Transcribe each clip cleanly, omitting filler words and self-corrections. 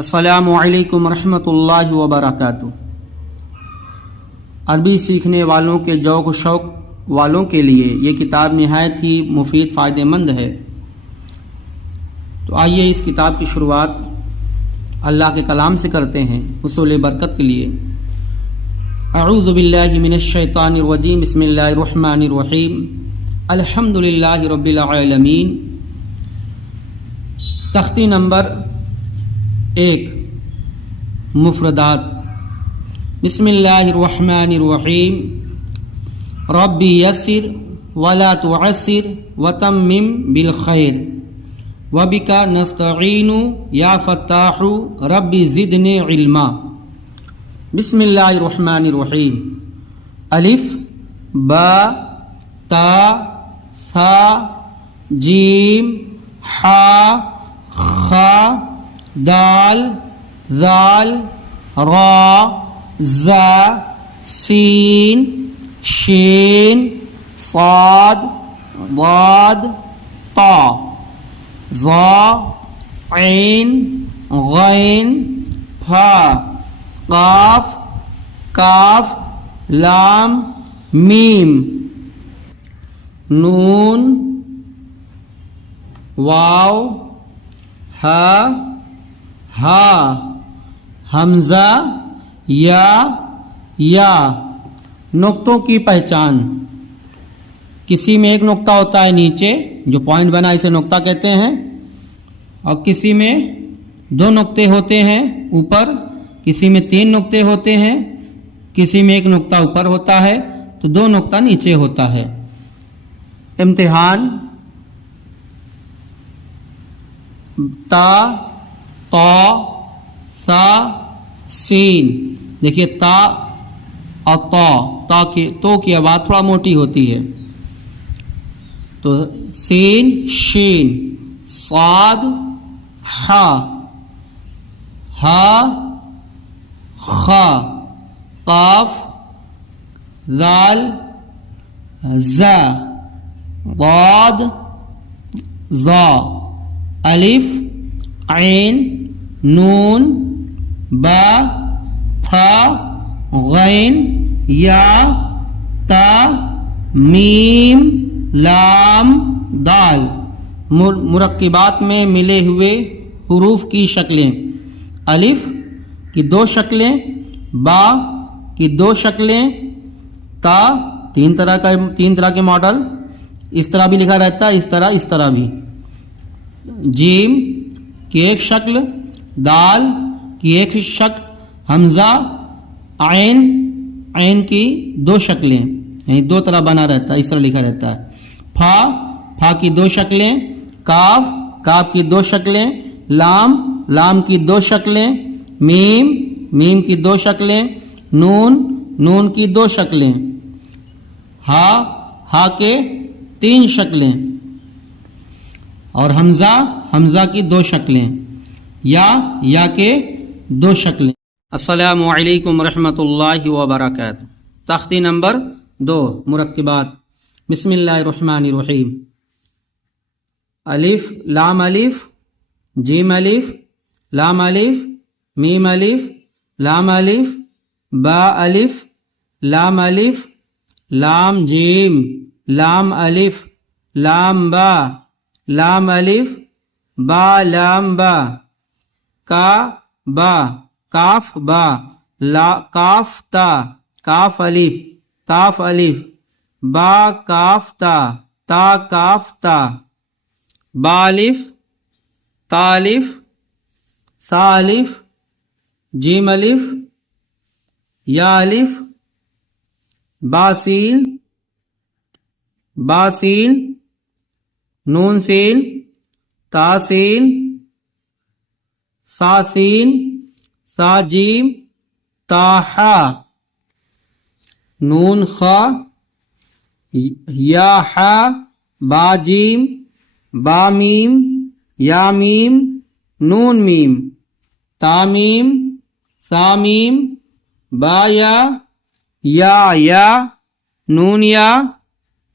السلام علیکم ورحمۃ اللہ وبرکاتہ۔ عربی سیکھنے والوں کے ذوق و شوق والوں کے لیے یہ کتاب نہایت ہی مفید فائدہ مند ہے۔ تو آئیے اس کتاب کی شروعات اللہ کے کلام سے کرتے ہیں حصول برکت کے لیے۔ اعوذ باللہ من الشیطان الرجیم، بسم اللہ الرحمن الرحیم، الحمد للہ رب العالمین۔ تختی نمبر 1، مفردات۔ بسم اللہ الرحمن الرحیم، ربی یسر ولا تعسر وتمم بالخیر وبک نستعین یا فتاح ربی زدنی علما۔ بسم اللہ الرحمن الرحیم، الف با تا ثا جیم حا خا دال ذال را زا سین شین صاد ضاد طا ظا عین غین فا قاف کاف لام میم نون واو ہا ہا حمزہ یا۔ نقطوں کی پہچان۔ کسی میں ایک نقطہ ہوتا ہے نیچے جو پوائنٹ بنا، اسے نقطہ کہتے ہیں، اور کسی میں 2 نقطے ہوتے ہیں اوپر، کسی میں 3 نقطے ہوتے ہیں، کسی میں 1 نقطہ اوپر ہوتا ہے تو 2 نقطہ نیچے ہوتا ہے۔ امتحان: تا طا سا سین۔ دیکھیے تا اور تا کی تو کی آواز تھوڑا موٹی ہوتی ہے، تو سین شین صاد ہا ہا خا قاف ذال زا ضاد ظا الف عین نون با فا غین یا تا میم لام دال۔ مرکبات میں ملے ہوئے حروف کی شکلیں: الف کی 2 شکلیں، با کی 2 شکلیں، تا 3 طرح کے ماڈل، اس طرح بھی لکھا رہتا ہے، اس طرح بھی، جیم کی 1 شکل، دال کی 1 شکل، حمزہ عین کی 2 شکلیں، یعنی 2 طرح بنا رہتا ہے، اس طرح لکھا رہتا ہے۔ فا کی 2 شکلیں، کاف کی 2 شکلیں، لام کی 2 شکلیں، میم کی 2 شکلیں، نون کی 2 شکلیں، ہا کے 3 شکلیں، اور حمزہ کی 2 شکلیں، یا کے 2 شکلیں۔ السلام علیکم ورحمۃ اللہ وبرکاتہ۔ تختی نمبر 2، مرکبات۔ بسم اللہ الرحمن الرحیم، الف لام الف جیم الف لام الف میم الف لام الف با الف لام جیم لام الف لام با لام الف با لام با کا با کاف با کاف تا کاف الف با کاف تا کاف تا با الف تا الف سا الف جیم الف یا الف باسین نون سین تاسین ساسین سا جیم تاحا نون خا یا حا با جیم با میم یا میم نون میم تامیم سامیم با یا نون یا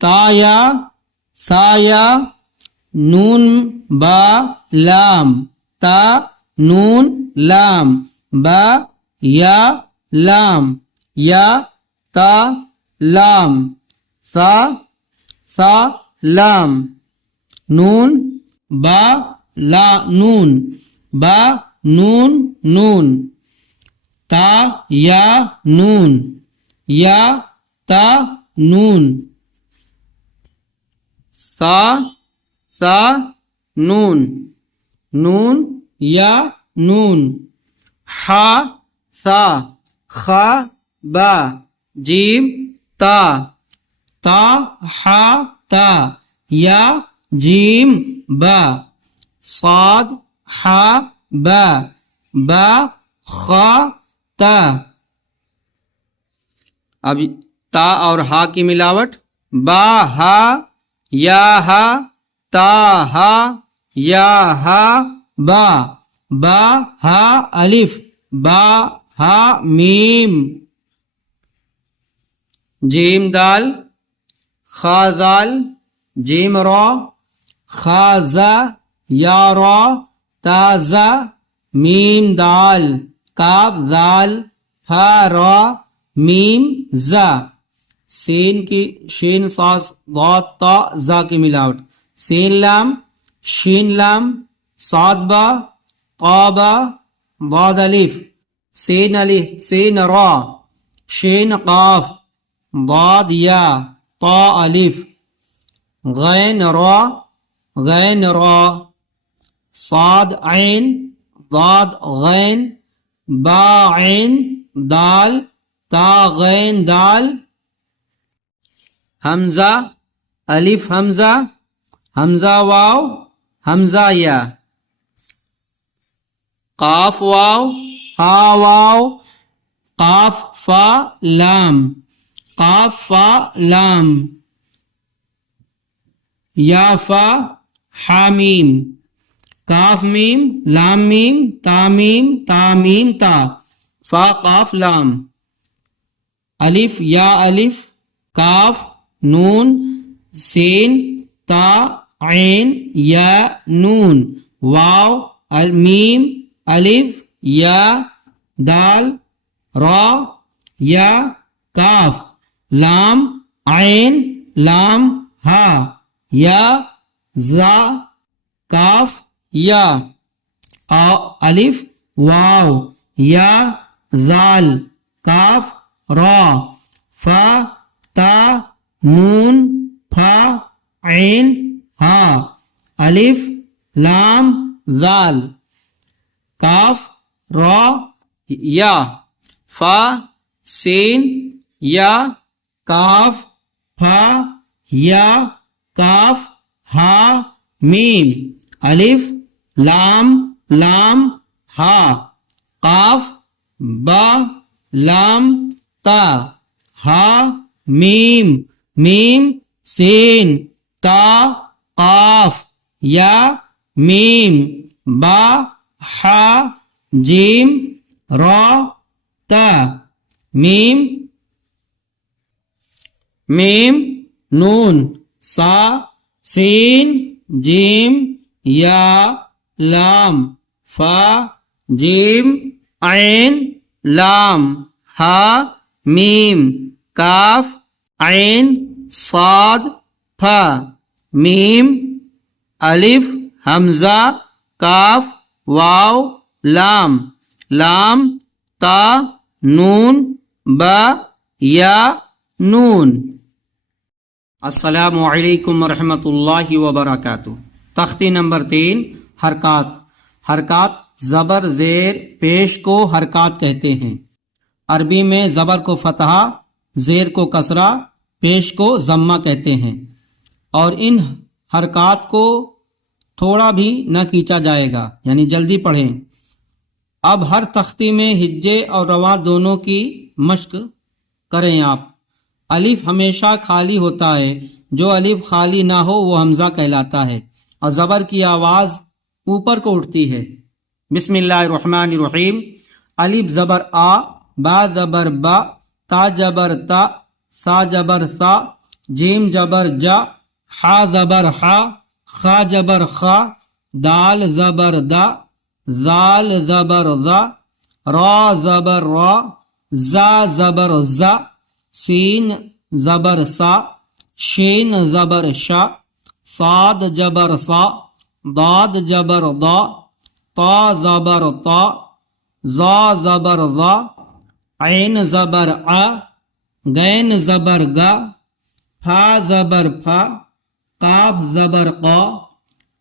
تا یا سا یا نون با لام تا نون لام با یا لام یا تا لام سا لام نون با لا نون با نون نون تا یا نون یا تا نون سا نون نون یا نون سا خا با جیم تا تا یا جیم با صاد با خا تا. اب تا اور ہا کی ملاوٹ با ہا یا ہا تا ہا یا ہا با ہا الف با ہا میم جیم دال خا زال جیم را خا زا یا را تا زا میم دال کاف زال فا را میم زا شین صاد ضاد تا زا کی ملاوٹ سین لام شین لام صاد با طا با ضاد الف سین را شین قاف ضاد یا طا الف غین را صاد عین ضاد غین با عین دال تا غین دال حمزہ الف حمزہ واو حمزہ یا قاف واو ہا واو قاف فا لام یا فا حامیم کاف میم لام میم تا فا قاف لام الف یا الف کاف نون سین تا عین یا نون واو المیم الف یا دال را یا کاف لام عین لام ہا یا زا کاف یا الف واو یا زال کاف را فا تا نون فا عین ہا الف لام زال کاف را یا فا سین یا کاف فا یا کاف ہا میم الف لام ہا قاف با لام تا ہا میم سین تا قاف یا میم با ہا جیم را تا میم نون سا سین جیم یا لام فا جیم عین لام ہا میم کاف عین صاد فا میم الف حمزہ کاف واو لام تا نون با یا نون. السلام علیکم ورحمۃ اللہ وبرکاتہ. تختی نمبر 3 حرکات زبر زیر پیش کو حرکات کہتے ہیں. عربی میں زبر کو فتحہ، زیر کو کسرہ، پیش کو ضمہ کہتے ہیں، اور ان حرکات کو تھوڑا بھی نہ کھینچا جائے گا، یعنی جلدی پڑھیں. اب ہر تختی میں ہجے اور رواں دونوں کی مشق کریں آپ. الف ہمیشہ خالی ہوتا ہے، جو الف خالی نہ ہو وہ حمزہ کہلاتا ہے، اور زبر کی آواز اوپر کو اٹھتی ہے. بسم اللہ الرحمن الرحیم. الف زبر آ، با زبر با، تا جبر تا، سا جبر سا، جیم جبر جا، حا زبر حا، خا جبر خا، دال زبر دا، زال زبر ذا، را زبر را، زا زبر زا، سین زبر سا، شین زبر شا، صاد جبر سا، ضاد جبر ضا، طا زبر طا، زا زبر ضا، عین زبر آ، غین زبر گا، پھا زبر پھا، قاف زبر قا،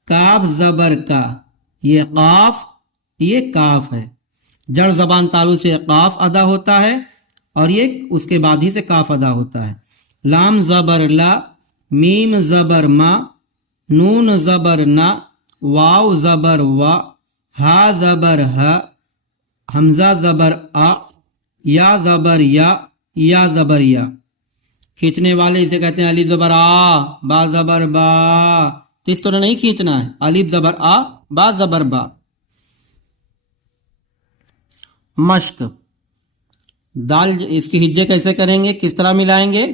کاف زبر کا۔ یہ قاف، یہ کاف ہے، جڑ زبان تالو سے قاف ادا ہوتا ہے اور یہ اس کے بعد ہی سے کاف ادا ہوتا ہے۔ لام زبر لا، میم زبر ما، نون زبر نا، واو زبر وا، ہا زبر ہا، حمزہ زبر آ، یا زبر یا زبر یا۔ کھینچنے والے اسے کہتے ہیں الف زبر آ، با زبر با، تو اس طرح نہیں کھینچنا ہے، الف زبر آ، با زبر با۔ مشق، دال اس کی ہجے کیسے کریں گے، کس طرح ملائیں گے؟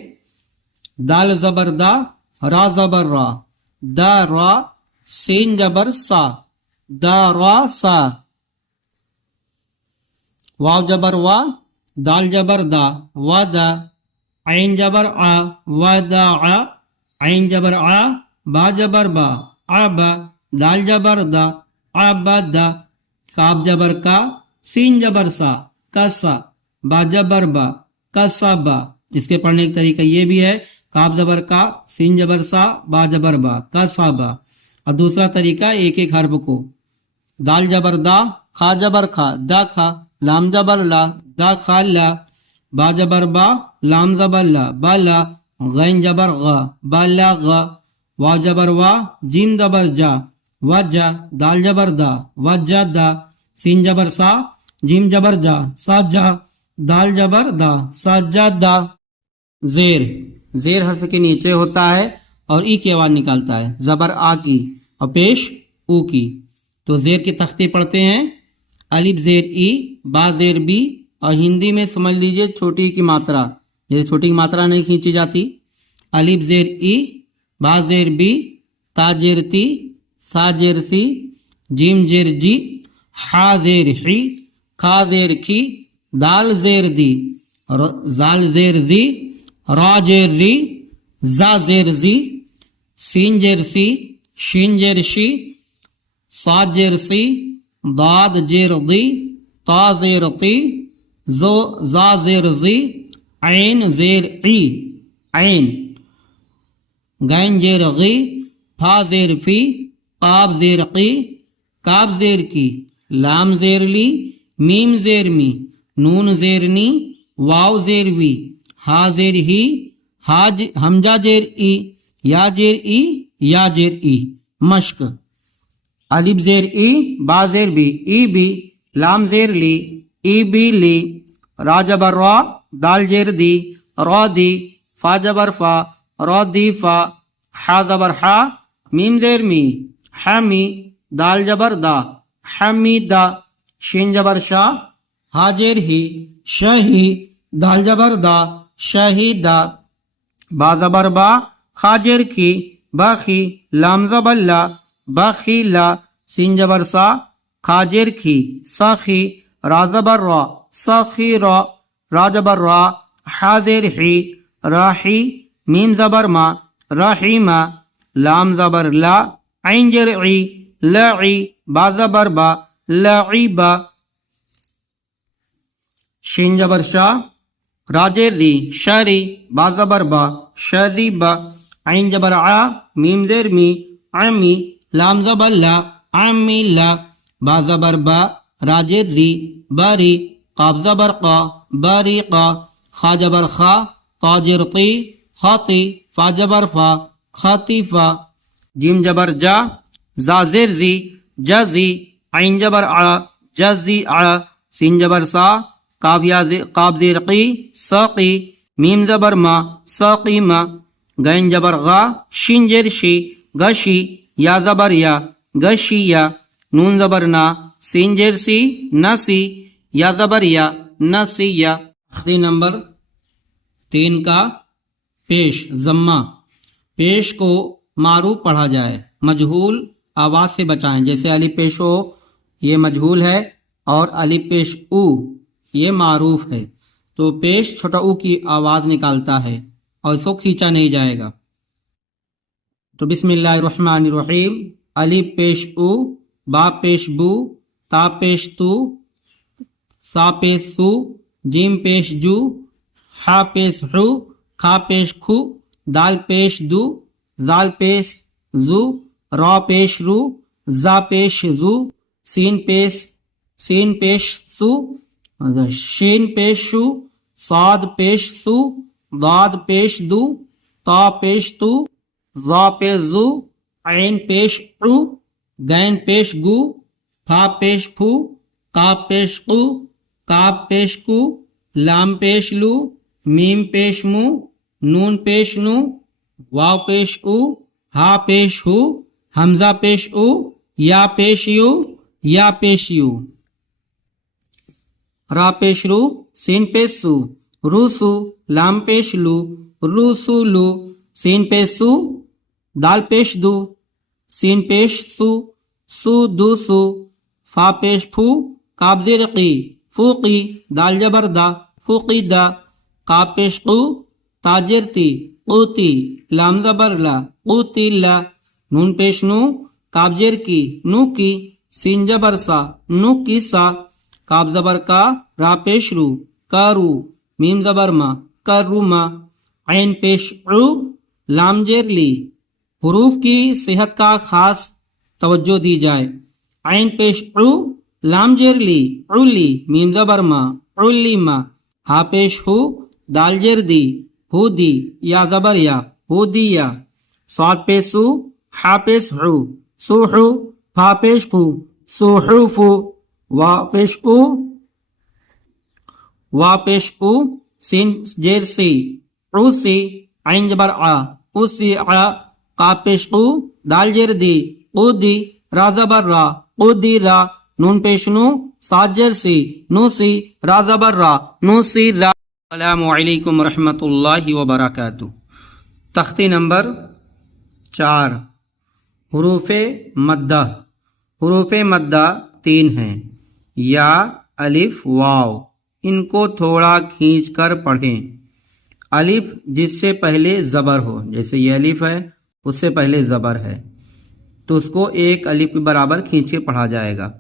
دال زبر دا، را زبر را، دا را، سین زبر سا، دا را سا، واو جبر وا، دال جبر دا، وا دا، عین جبر آ، وا دا آ، عین جبر آ، با جبر با، آ با، دال جبر دا، آ با دا، کاف جبر کا، سین جبر سا، کا سا، با جبر با، کا سا با۔ اس کے پڑھنے کا طریقہ یہ بھی ہے، کاف زبر کا، سین جبر سا، با جبر با، کا سا با۔ اور دوسرا طریقہ ایک ایک حرف کو، دال جبر دا، کھا جبر کھا، دا کھا، لام جبر لا، دا کھا لا، با جبر با، لام زبر لا، با لا، غین جبر غا، با لا غا، وا جبر وا، جیم جبر جا، وا جا، دال جبر دا، وا جا دا، سین جبر سا، جیم جبر جا، سا جا، دال جبر دا، سا جا دا۔ زیر، زیر حرف کے نیچے ہوتا ہے اور ای کی آواز نکالتا ہے، زبر آ کی اور پیش او کی۔ تو زیر کی تختی پڑھتے ہیں، الف زیر ای، با زیر بی، اور ہندی میں سمجھ لیجئے چھوٹی کی ماترا، جیسے چھوٹی کی ماترا نہیں کھینچی جاتی، الف زیر ای، با زیر بی، تا زیر تی، سا زیر سی، جیم زیر جی، ہا زیر حی، کھا زیر کھی، دال زیر دی، زال زیر زی، را زیر ری، زا زیر زی، سین زیر سی، شین زیر شی، صاد زیر سی، ضاد زیر ضی، طا زیر طی، زا زیر زی، عین زیر عی، عین، غین زیر غی، پھا زیر فی، قاف زیر قی، کاف زیر کی، لام زیر لی، میم زیر می، نون زیر نی، واو زیر وی، ہا زیر ہی، حمزہ زیر ای، یا زیر ای، یا زیر ای۔ مشق، الف زیر ای، با زیر بی، ای بی، لام زیر لی، ای بی لی، را جبر را، دال زیر دی، را دی، فا جبر فا، را دی فا، ہا زبر ہا، میم زیر می، حمی، دال جبر دا، حمی دا، شین جبر شا، ہا زیر ہی، شہی، دال جبر دا، شہی دا، با زبر با، خا زیر کی، باخی، لام زبر لا، باخی لا، سین جبر سا، کھا زیر کی، ساخی، را زبر را، ساخی را، را جبر را، ہا زیر حی، راحی، میم زبر ما، رحیما، لام زبر لا، عین زیر عی، لاعی، با زبر با، لاعیبا، شین جبر شا، را زیر دی، شری، با زبر با، شریبا، عین جبر ع، میم زیر می، عمی، لام زبر لا، عمی لا، با زبر با، را زیر ری، باری، قاف زبر قا، باریقا، خا جبر خا، طا زیر طی، خاطی، فا جبر فا، خاطیفا، جیم جبر جا، زا زیر زی، جزی، عین جبر ع، جزی ع، سین جبر سا، قاف زیر قی، ساقی، میم زبر ما، ساقی ما، غین جبر غا، شین زیر شی، غشی، یا زبر یا، غشی یا، نون زبر نا، سین زیر سی، نسی، یا زبر یا، نسی یا۔ تختی نمبر 3 کا پیش، ضمہ، پیش کو معروف پڑھا جائے، مجہول آواز سے بچائیں، جیسے الف پیش ہو یہ مجہول ہے، اور الف پیش او یہ معروف ہے، تو پیش چھوٹا او کی آواز نکالتا ہے اور اس کو کھینچا نہیں جائے گا۔ تو بسم اللہ الرحمن الرحیم، الف پیش او، با پیش بو، تا پیش تو، سا پیش سو، جیم پیش جو، ہا پیش حو، کھا پیش کھو، دال پیش دو، زال پیش زو، را پیش رو، زا پیش زو، سین پیش سو، شین پیش شو، صاد پیش سو، ضاد پیش دو، تا پیش تو، زا پیش زو، عین پیش عو، گین پیش گو، پھا پیش پھو، قاف پیش قو، کاف پیش کو، لام پیش لو، میم پیش مو، نون پیش نو، واو پیش او، ہا پیش ہو، حمزہ پیش او، یا پیش یو، یا پیش یو، را پیش رو، سین پیش سو، رو سو، لام پیش لو، رو سو لو، سین پیش سو، دال پیش دو، سین پیش سو، سو دو سو، فا پیش پھو، کاف زیر قی، فوقی، دال جبر دا، فوقی دا، قاف پیش قو، تاجر تی، قوتی، لام زبر لا، قوتی لا، نون پیش نو، کاف زیر کی، نو کی، سین جبر سا، نو کی سا، کاف زبر کا، را پیش رو، کارو، میم زبر ما، کرو ما، عین پیش عو، لام زیر لی، حروف کی صحت کا خاص توجہ دی جائے، عین پیش عو، لام زیر لی، علی، میم زبر ما، علی ما، ہا پیش ہو، دال زیر دی، ہو دی، یا زبر یا، ہو دی یا، صاد پیش سو، ہا پیش ہو، سو ہو، پھا پیش پھو، سو ہو فو، وا پیش او، وا پیش او، سین زیر سی، او سی، عین زبر آ، او سی آ، قاف پیش قو، دال زیر دی، قو دی، را زبر را، قو دی را، نون پیش نو، صاد زیر سی، نو سی، را زبر را، نو سی را۔ السلام علیکم ورحمۃ اللہ وبرکاتہ۔ تختی نمبر 4، حروف مدہ۔ حروف مدہ 3 ہیں، یا، الف، واو۔ ان کو تھوڑا کھینچ کر پڑھیں۔ الف جس سے پہلے زبر ہو، جیسے یہ الف ہے اس سے پہلے زبر ہے تو اس کو ایک الف کے برابر کھینچ کے پڑھا جائے گا۔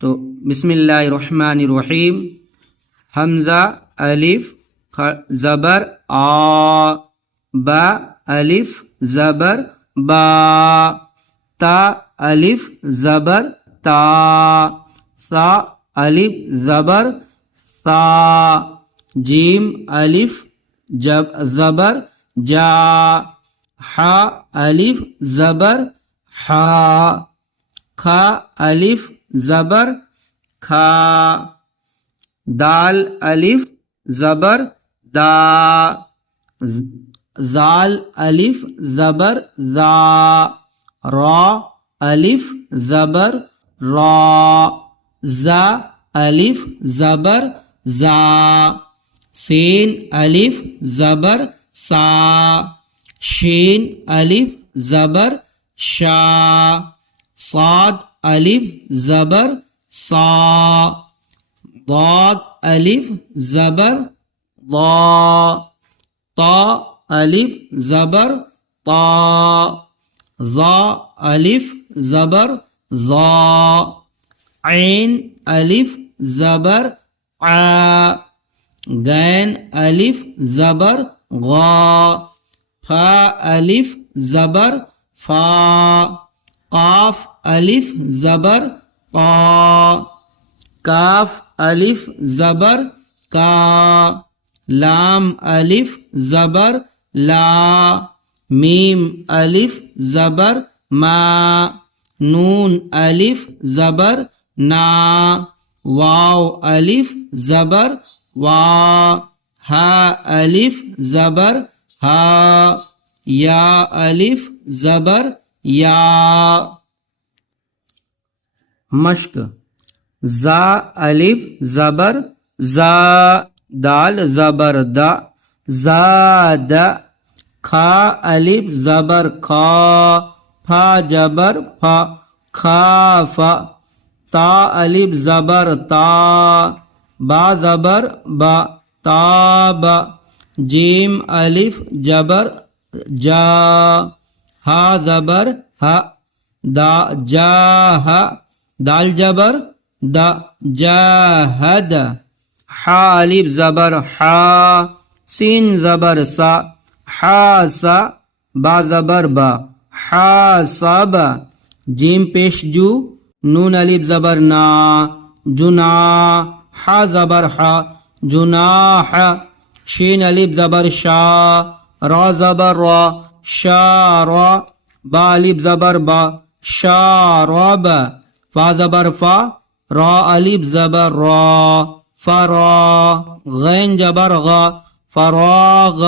تو بسم اللہ الرحمن الرحیم، حمزہ الف زبر آ، با الف زبر با، تا الف زبر تا، سا الف زبر سا، جیم الف زبر جا، ہا الف زبر ہا، کھا الف زبر کھا، دال الف زبر دا، زال الف زبر زا، را الف زبر را، زا الف زبر زا، سین الف زبر سا، شین الف زبر شا، صاد الف زبر سا، ضاد الف زبر ضا، طا الف زبر طا، ظا الف زبر ظا، عین الف زبر عا، غین الف زبر غا، فا الف زبر فا، قاف الف زبر قا، کاف الف زبر کا، لام الف زبر لا، میم الف زبر ما، نون الف زبر نا، واو الف زبر وا، ہا الف زبر ہا، یا الف زبر یا۔ مشق، زا الف زبر زا، دال زبر دا، زاد، کھا الف زبر کھا، پھا جبر پھا، کھاف، تا الف زبر تا، با زبر با، تاب، جیم الف جبر جا، ہا زبر ہا، دا جا ہا، دال جبر دا، جاہد، حا الف زبر حا، سین زبر سا، حاسا، با زبر با، حاسب، جیم پیش جو، نون الف زبر نا، جنا، حا زبر حا، جناح، شین الف زبر شا، را زبر را، شارا، با الف زبر با، شارب، فا زبر فا، را الف زبر را، فرا، غین جبر غا، فراغ،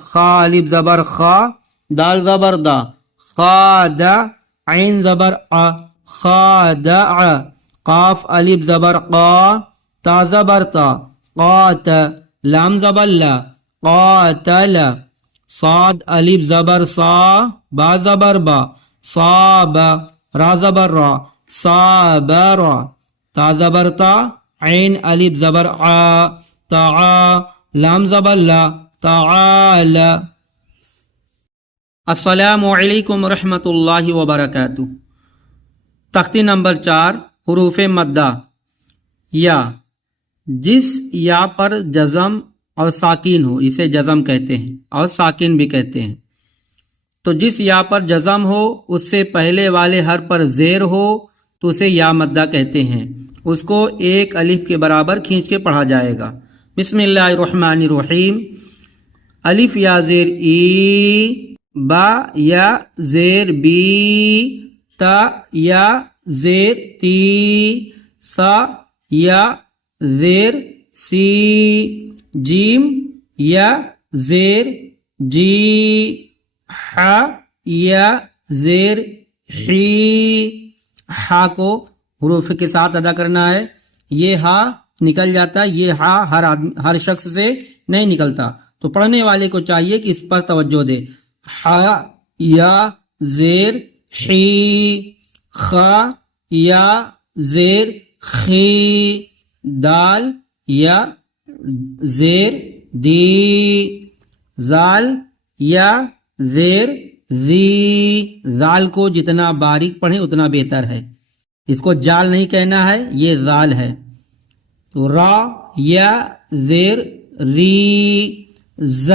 خا الف زبر خا، دال زبر دا، خاد، عین زبر ا، خادع، قاف الف زبر قا، تا زبر تا، قات، لام زبر لا، قاتل، صاد الف زبر صا، با زبر با، صاب، را زبر را، صابر، تا زبر تا، عین الف زبر ع، تعا، لام زبر لا، تعال۔ السلام علیکم ورحمۃ اللہ وبرکاتہ۔ تختی نمبر 4، حروف مدہ۔ یا، جس یا پر جزم اور ساکن ہو اسے جزم کہتے ہیں اور ساکن بھی کہتے ہیں۔ تو جس یا پر جزم ہو اس سے پہلے والے حرف پر زیر ہو تو اسے یا مدہ کہتے ہیں، اس کو ایک الف کے برابر کھینچ کے پڑھا جائے گا۔ بسم اللہ الرحمن الرحیم۔ الف یا زیر ای، با یا زیر بی، تا یا زیر تی، سا یا زیر سی، جیم یا زیر جی، ح یا زیر حی۔ ہا کو حروف کے ساتھ ادا کرنا ہے، یہ ہا نکل جاتا ہے، یہ ہا ہر شخص سے نہیں نکلتا، تو پڑھنے والے کو چاہیے کہ اس پر توجہ دے۔ ہا یا زیر حی، خا یا زیر خی، دال یا زیر دی، زال یا زیر زی۔ زال کو جتنا باریک پڑھیں اتنا بہتر ہے، اس کو جال نہیں کہنا ہے، یہ زال ہے۔ تو را یا زیر ری، ز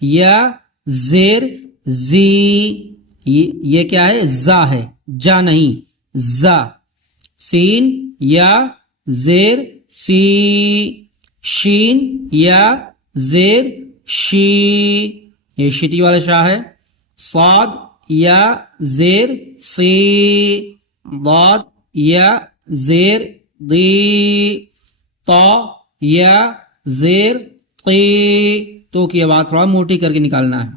یا زیر زی، یہ کیا ہے؟ زا ہے، جا نہیں، زا۔ سین یا زیر سی، شین یا زیر شی، یہ شٹی والا شاہ ہے۔ صاد یا زیر سی، ضاد یا زیر دی، طا یا زیر قی، تو کی آواز تھوڑا موٹی کر کے نکالنا ہے۔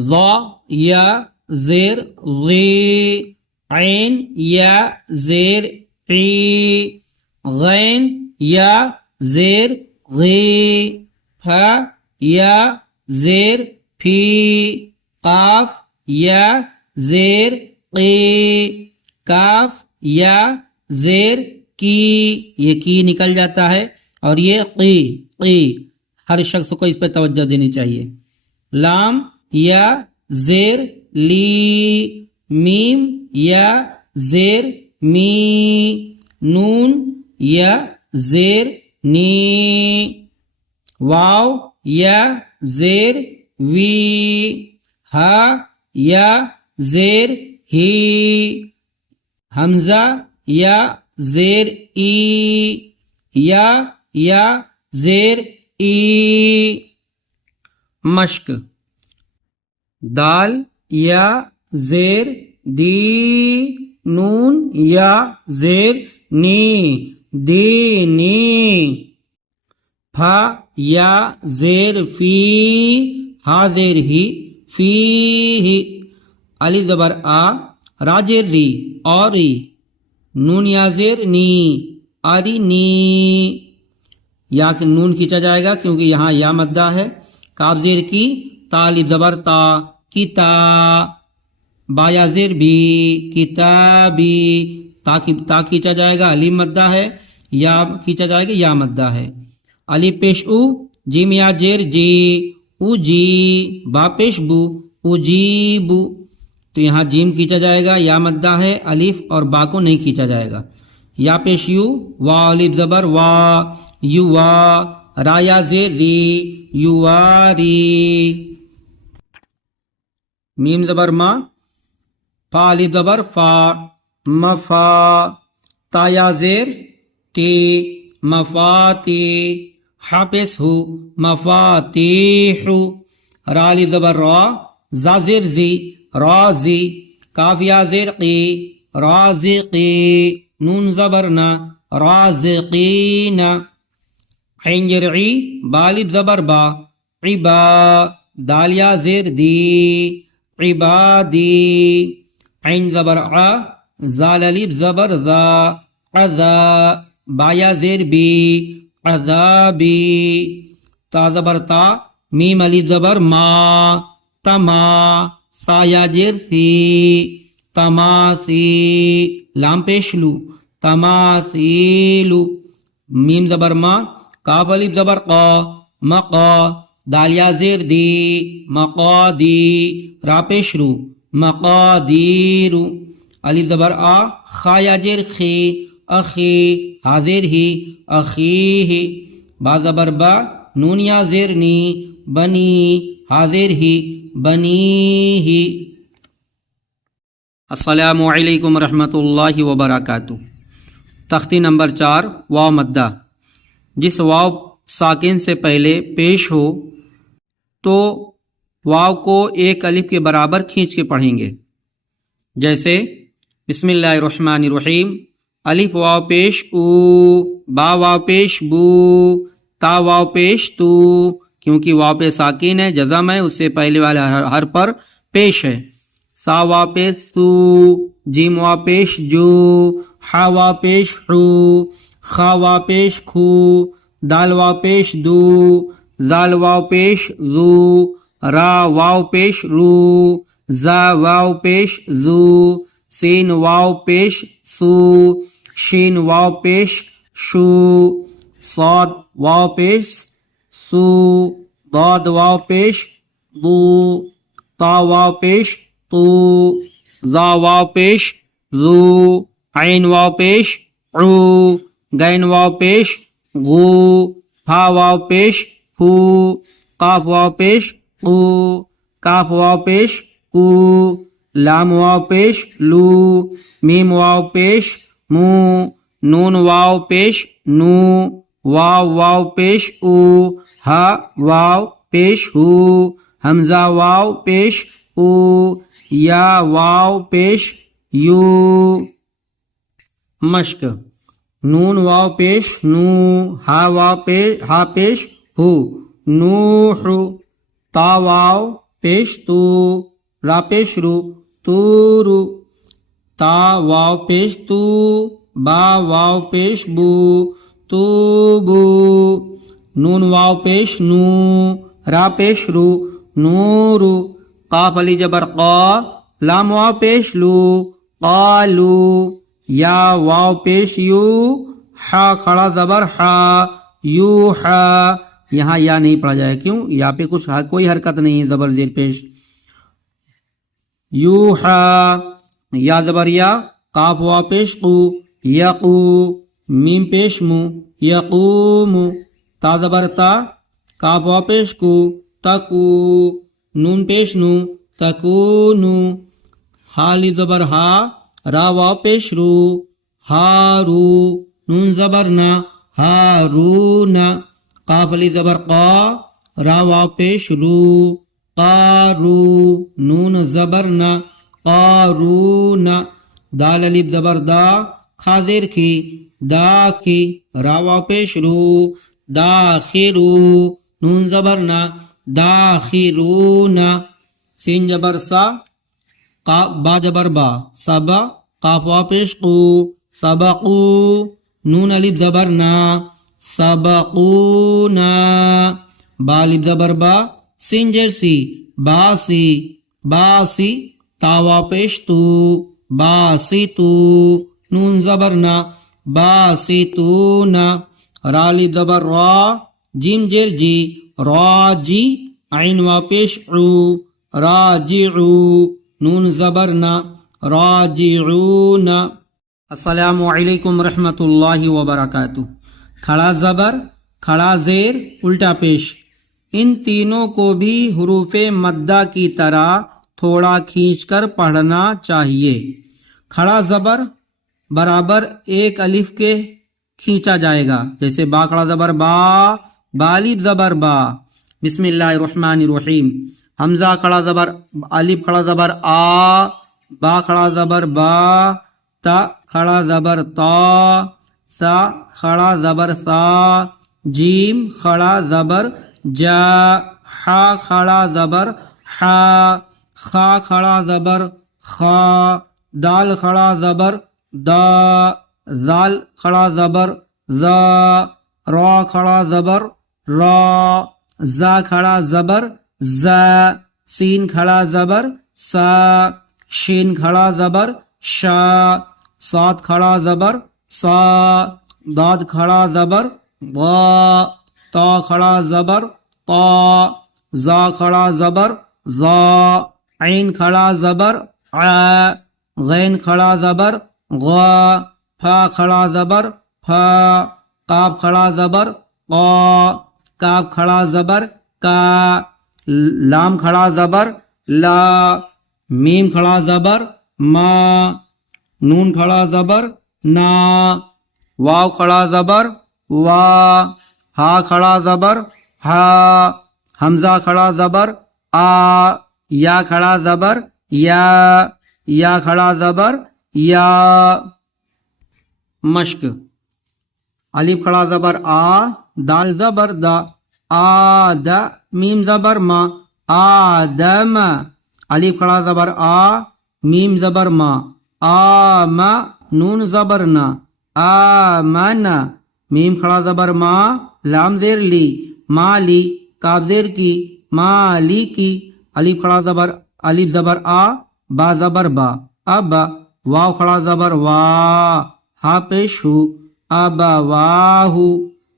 ضا یا زیر غی، عین یا زیر عی، غین یا زیر غی، ف یا زیر فی، قاف یا زیر قی، کاف یا زیر کی، یہ کی نکل جاتا ہے، اور یہ قی، قی، ہر شخص کو اس پہ توجہ دینی چاہیے۔ لام یا زیر لی، میم یا زیر می، نون یا زیر نی، واو یا زیر وی، ہا یا زیر ہی، حمزہ یا زیر ای، یا زیر ای۔ مشق، دال یا زیر دی، نون یا زیر نی، دینی، پھا یا زیر فی، ہا زیر ہی، فی ہی، علی زبر آ، را زیر ری، اوری، نون یا زیر نی، آری نی، یا کہ نون کھینچا جائے گا کیونکہ یہاں یا مدہ ہے۔ کاف زیر کی، تا الف زبر تا، کتا، با یا زیر بھی، کتابی، تا کھینچا جائے گا، الف مدہ ہے، یا کھینچا جائے گا، یا مدہ ہے. الف پیش او، جیم یا جیر جی، او جی، با پیش بو، اجیبو. تو یہاں جیم کھینچا جائے گا، یا مدہ ہے، الف اور با کو نہیں کھینچا جائے گا. یا پیش یو، وا الف زبر وا، یو وا، را یا زیر ری، یواری. میم زبر ما، فا الف زبر فا، مفا. تا یا زیر تی، مفاتی. حا پیش ہو، مفاتیح. را الف زبر را، زا زیر زی، رازی. کاف یا زیر قی، رازقی. نون زبر نا، رازقین. عین جرعی، با الف زبر با، عبا. دال یا زیر دی، عبادی. عین زبر ع، زال الف زبر زا، عذا. با یا زیر بی، عذابی. تا زبر تا، میم الف زبر ما، تما. سا یا زیر سی، تماسی. لام پیش لو، تماثیلو. میم زبر ما، کاف الف زبر قا، مقا. دال یا زیر دی، مقادی. را پیش رو، مقادیرو. الف زبر آ، خا یا زیر خی، اخی. حاضر ہی، اخیہ. با زبر با، نون یا زیر نی، بنی. حاضر ہی، بنیہ. السلام علیکم ورحمۃ اللہ وبرکاتہ. تختی نمبر 4، واو مدہ. جس واو ساکن سے پہلے پیش ہو تو واو کو ایک الف کے برابر کھینچ کے پڑھیں گے. جیسے بسم اللہ الرحمن الرحیم، الف واو پیش او، با واو پیش بو، تا واو پیش تو. کیونکہ واو پہ ساکن ہے، جزم ہے، اس سے پہلے والے حرف پر پیش ہے. سا واو پیش سو، جیم واو پیش جو، حا واو پیش حو، خا واو پیش کھو، دال واو پیش دو، زال واو پیش زو، را واو پیش رو، زا واو پیش زو، سین واو پیش سو، شین واو پیش شو، صاد واو پیش سو، ضاد واو پیش ضو، طا واو پیش تو، زا واو پیش زو، عین واو پیش عو، غین واو پیش غو، پھا واو پیش پھو، قاف واو پیش قو، کاف واو پیش کو، لام واو پیش لو، میم واو پیش مو، نون واو پیش نو، واو پیش او، ہا واو پیش ہو، حمزہ واو پیش او، یا واو پیش یو. مشق. نون واو پیش نو، ہا پیش ہو، نوح. تا واو پیش تو، را پیش رو، تورو. تا واو پیش تو، با واو پیش بو، توبو. نون واو پیش نو، را پیش رو، نورو. قاف علی جبر قا، لام واو پیش لو، قالو. یا واو پیش یو، حا کھڑا زبر حا، یوحا. یہاں یا نہیں پڑھا جائے، کیوں؟ یا پہ کچھ کوئی حرکت نہیں ہے، زبر زیر پیش. یوحا. یا زبر یا، قاف واو پیش قو، یقو. میم پیش مو، یقوم. تا زبر تا، کاف واو پیش کو، تکو. نون پیش نو، تکونو. حالی زبر ہا، را واو پیش رو، ہارو. نون زبر نا، ہارون. قاف علی زبر قا، را واو پیش رو، قارو. نون زبر نا، قارون. دال الف زبر دا، کھا زیر کی، داخی. را واو پیش رو، داخرو. نون زبر نا، داخرون. سین جبر سا، با جبر با، سبا. قاف واو پیش قو، سبقو. نون الف زبر نا، سبقونا. با الف زبر با، سین جر سی، باسی، باسی. تا واو پیش تو، باسی تو. نون زبر نا، باسطون، را الف زبر را، جیم زیر جی، راجی، عین واو پیش عو، راجعو، نون زبر نا، راجعون۔ السلام علیکم ورحمۃ اللہ وبرکاتہ۔ کھڑا زبر، کھڑا زیر، الٹا پیش، ان تینوں کو بھی حروف مدہ کی طرح تھوڑا کھینچ کر پڑھنا چاہیے۔ کھڑا زبر برابر ایک الف کے کھینچا جائے گا، جیسے با کھڑا زبر با، بالف زبر با۔ بسم اللہ الرحمن الرحیم۔ حمزہ کھڑا زبر، الف کھڑا زبر آ، با کھڑا زبر با، تا کھڑا زبر تا، سا کھڑا زبر سا، جیم کھڑا زبر جا، حا کھڑا زبر حا، خا کھڑا زبر خا، دال کھڑا زبر دا، زال کھڑا زبر زا، را کھڑا زبر را، زا کھڑا زبر زا، سین کھڑا زبر سا، شین کھڑا زبر شا، صاد کھڑا زبر سا، داد کھڑا زبر ضا، تا کھڑا زبر طا، زا کھڑا زبر زا، عین کھڑا زبر ع، غین کھڑا زبر غا، پھا کھڑا زبر پھا، قاف کھڑا زبر قا، کاف کھڑا زبر کا، لام کھڑا زبر لا، میم کھڑا زبر ما، نون کھڑا زبر نا، واو کھڑا زبر وا، ہا کھڑا زبر ہا، حمزہ کھڑا زبر آ، یا کھڑا زبر یا کھڑا زبر یا۔ مشق، الف کھڑا زبر آ، دال زبر دا، آد، میم زبر ما، آدم، الف کھڑا زبر آ، میم زبر ما، آم، نون زبر نا، آمن، میم کھڑا زبر ما، لام زیر لی، مالی، کاف زیر کی، مالی کی، الف کھڑا زبر، الف زبر آ، با زبر با، اب، واو کھڑا زبر وا، ہا پیش ہو، اب واہو،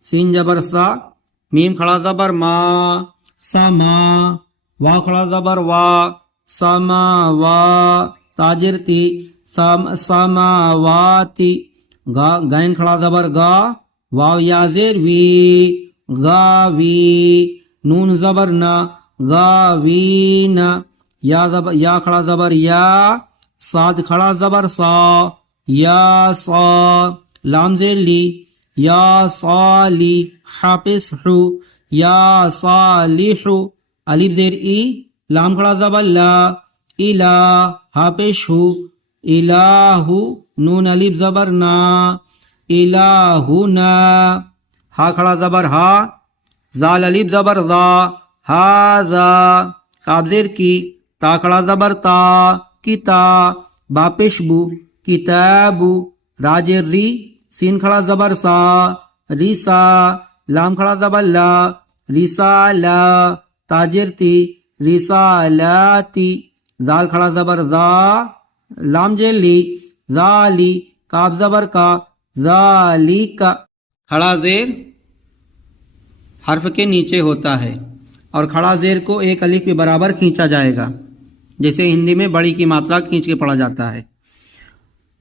سین زبر سا، میم کھڑا زبر ما، سما، واو کھڑا زبر وا، سما وا، تاجر تی، سماواتی، گائن کھڑا زبر گا، واو یا زیر وی، گاوی، نون زبر نا، گاوین، یا کھڑا زبر یا، صاد کھڑا زبر سا، یا سا، لام زیر لی، یا صالی، حافظ حو، یا صالح، الف زیر ای، لام کھڑا زبر لا، الہ، حافظ ہو، الہ، نون الف زبر نا، الہنا، ہا کھڑا زبر ہا، زال الف زبر ذا، ہاذا، کاف زیر کی، تا کھڑا زبر تا، کتا، با پیش بو، کتابو، راجر ری، سین کھڑا زبر سا، ریسا، لام کھڑا زبر لا، رسالہ، تاجر تی، رسالاتی، زال کھڑا زبر زا، لام جیلی، زالی، کاف زبر کا، ذالک۔ کھڑا زیر حرف کے نیچے ہوتا ہے اور کھڑا زیر کو ایک الف کے برابر کھینچا جائے گا، جیسے ہندی میں بڑی کی ماترا کھینچ کے پڑھا جاتا ہے۔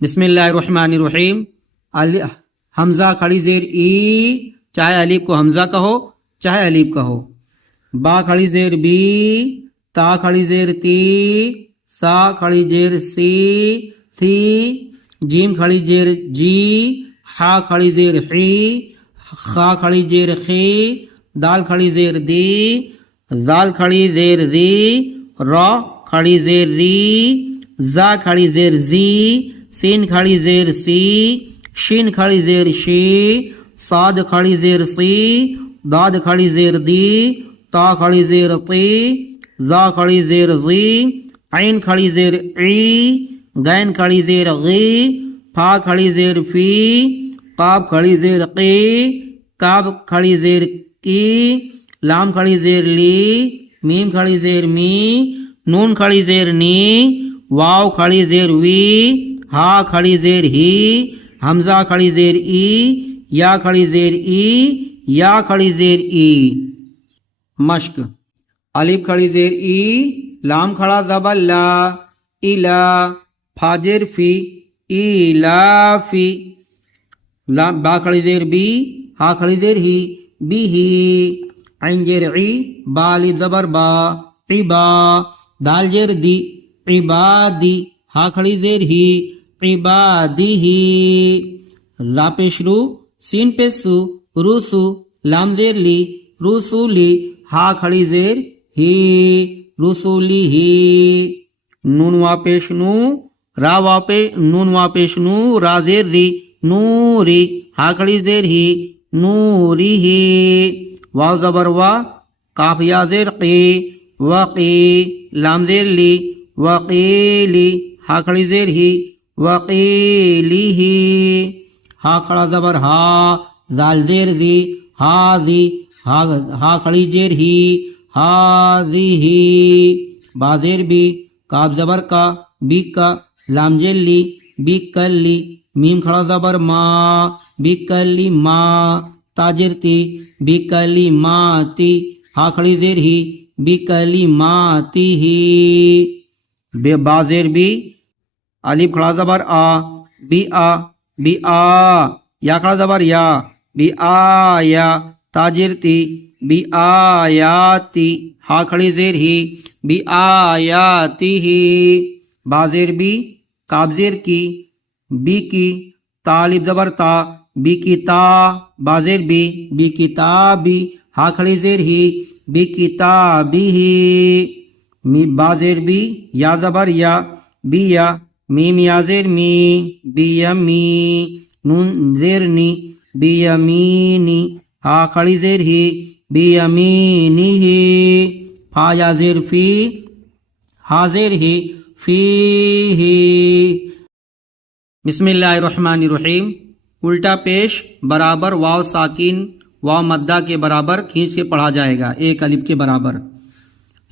بسم اللہ الرحمن الرحیم۔ حمزہ کھڑی زیر ای، چاہے الف کو حمزہ کہو چاہے الف کہو۔ با کھڑی زیر بی، تا کھڑی زیر تی، سا کھڑی زیر سی، جیم کھڑی زیر جی، ہا کھڑی زیر حی، خا کھڑی زیر خی، دال کھڑی زیر دی، زال کھڑی زیر زی، را کھڑی زیر ری، زا کھڑی زیر زی، سین کھڑی زیر سی، شین کھڑی زیر شی، صاد کھڑی زیر سی، داد کھڑی زیر دی، تا کھڑی زیر تی، زا کھڑی زیر زی، عین کھڑی زیر عی، غین کھڑی زیر غی، پھا کھڑی زیر فی، قاف کھڑی زیر قی، کاف کھڑی زیر کی، لام کھڑی زیر لی، میم کھڑی زیر می، نون کھڑی زیر نی، واو کھڑی زیر وی، ہا کھڑی زیر ہی، حمزہ کھڑی زیر ای، یا کھڑی زیر ای، یا کھڑی زیر ای۔ مشق: الف کھڑی زیر ای، لام کھڑا زبر لا، الا، فاجر فی، ایلا فی، با کھڑی زیر بی، ہا کھڑی زیر ہی، بی ہی، عین زیر عی، با الف زبر با، عبا، دال زیر دی، عبادی، ہا کھڑی زیر ہی، عبادی ہی، را پیش رو، سین پیش سو، روسو، لام زیر لی، رسولی، ہا کھڑی زیر ہی، رسولی ہی، نون وا پیش نو، را وا پیش نون وا پیش نو، را زیر ری، نوری، ہا کھڑی زیر ہی، نوری ہی، واو زبر وا، کاف یا زیر قی، وقی، لام زیر لی، وقیلی، ہا کھڑی زیر ہی، وقیلی ہی، ہا کھڑا زبر ہا، زال زیر دی، ہاذی، ہا کھڑی زیر ہی، ہاذی ہی، با زیر بی، کاف زبر کا، بی کا، لام زیر لی، بی کلی، میم کھڑا زبر ما، بی کلی ما، تاجر تی، بی کلی ما تی، ہا کھڑی زیر ہی، بی کلی ما تی ہی، بے با زیر بی، الف کھڑا زبر آ، بی آ، بی آ، یا کھڑا زبر یا، بی آ یا، تاجر تی، بی آیاتی، ہا کھڑی زیر ہی، بی آیاتی ہی، با زیر بی، کاف زیر کی، بی کی، تا الف زبر تا، بی کی تا، با زیر بی کتابی، ہا کھڑی زیر ہی، بی کتابی ہی، با زیر بی، یا زبر یا، بی یا، میم یا زیر می، بی یمی، نون زیر نی، بی یمینی، ہا کھڑی زیر ہی، بی یمینی ہی، فا یا زیر فی، ہا زیر ہی، فی ہی۔ بسم اللہ الرحمن الرحیم۔ الٹا پیش برابر واو ساکن واو مدہ کے برابر کھینچ کے پڑھا جائے گا، ایک الف کے برابر۔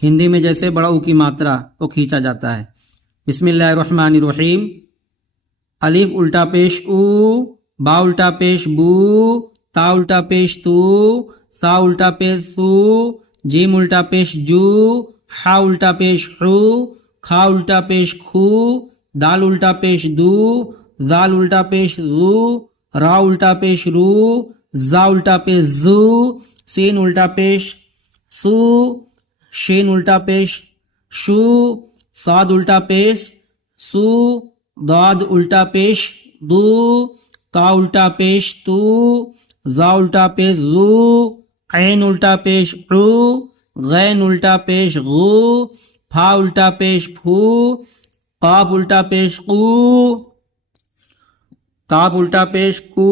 ہندی میں جیسے بڑا او کی ماترا کو کھینچا جاتا ہے۔ بسم اللہ الرحمن الرحیم۔ الف الٹا پیش او، با الٹا پیش بو، تا الٹا پیش تو، سا الٹا پیش سو، جیم الٹا پیش جو، حا الٹا پیش حو، کھا الٹا پیش کھو، دال الٹا پیش دو، زال الٹا پیش زو، را الٹا پیش رو، زا الٹا پیش زو، سین الٹا پیش سو، شین الٹا پیش شو، صاد الٹا پیش سو، ضاد الٹا پیش دو، تا الٹا پیش تو، زا الٹا پیش زو، عین الٹا پیش عو، غین الٹا پیش غو، پھا الٹا پیش پھو، قاف الٹا پیش قو، کاف الٹا پیش کو،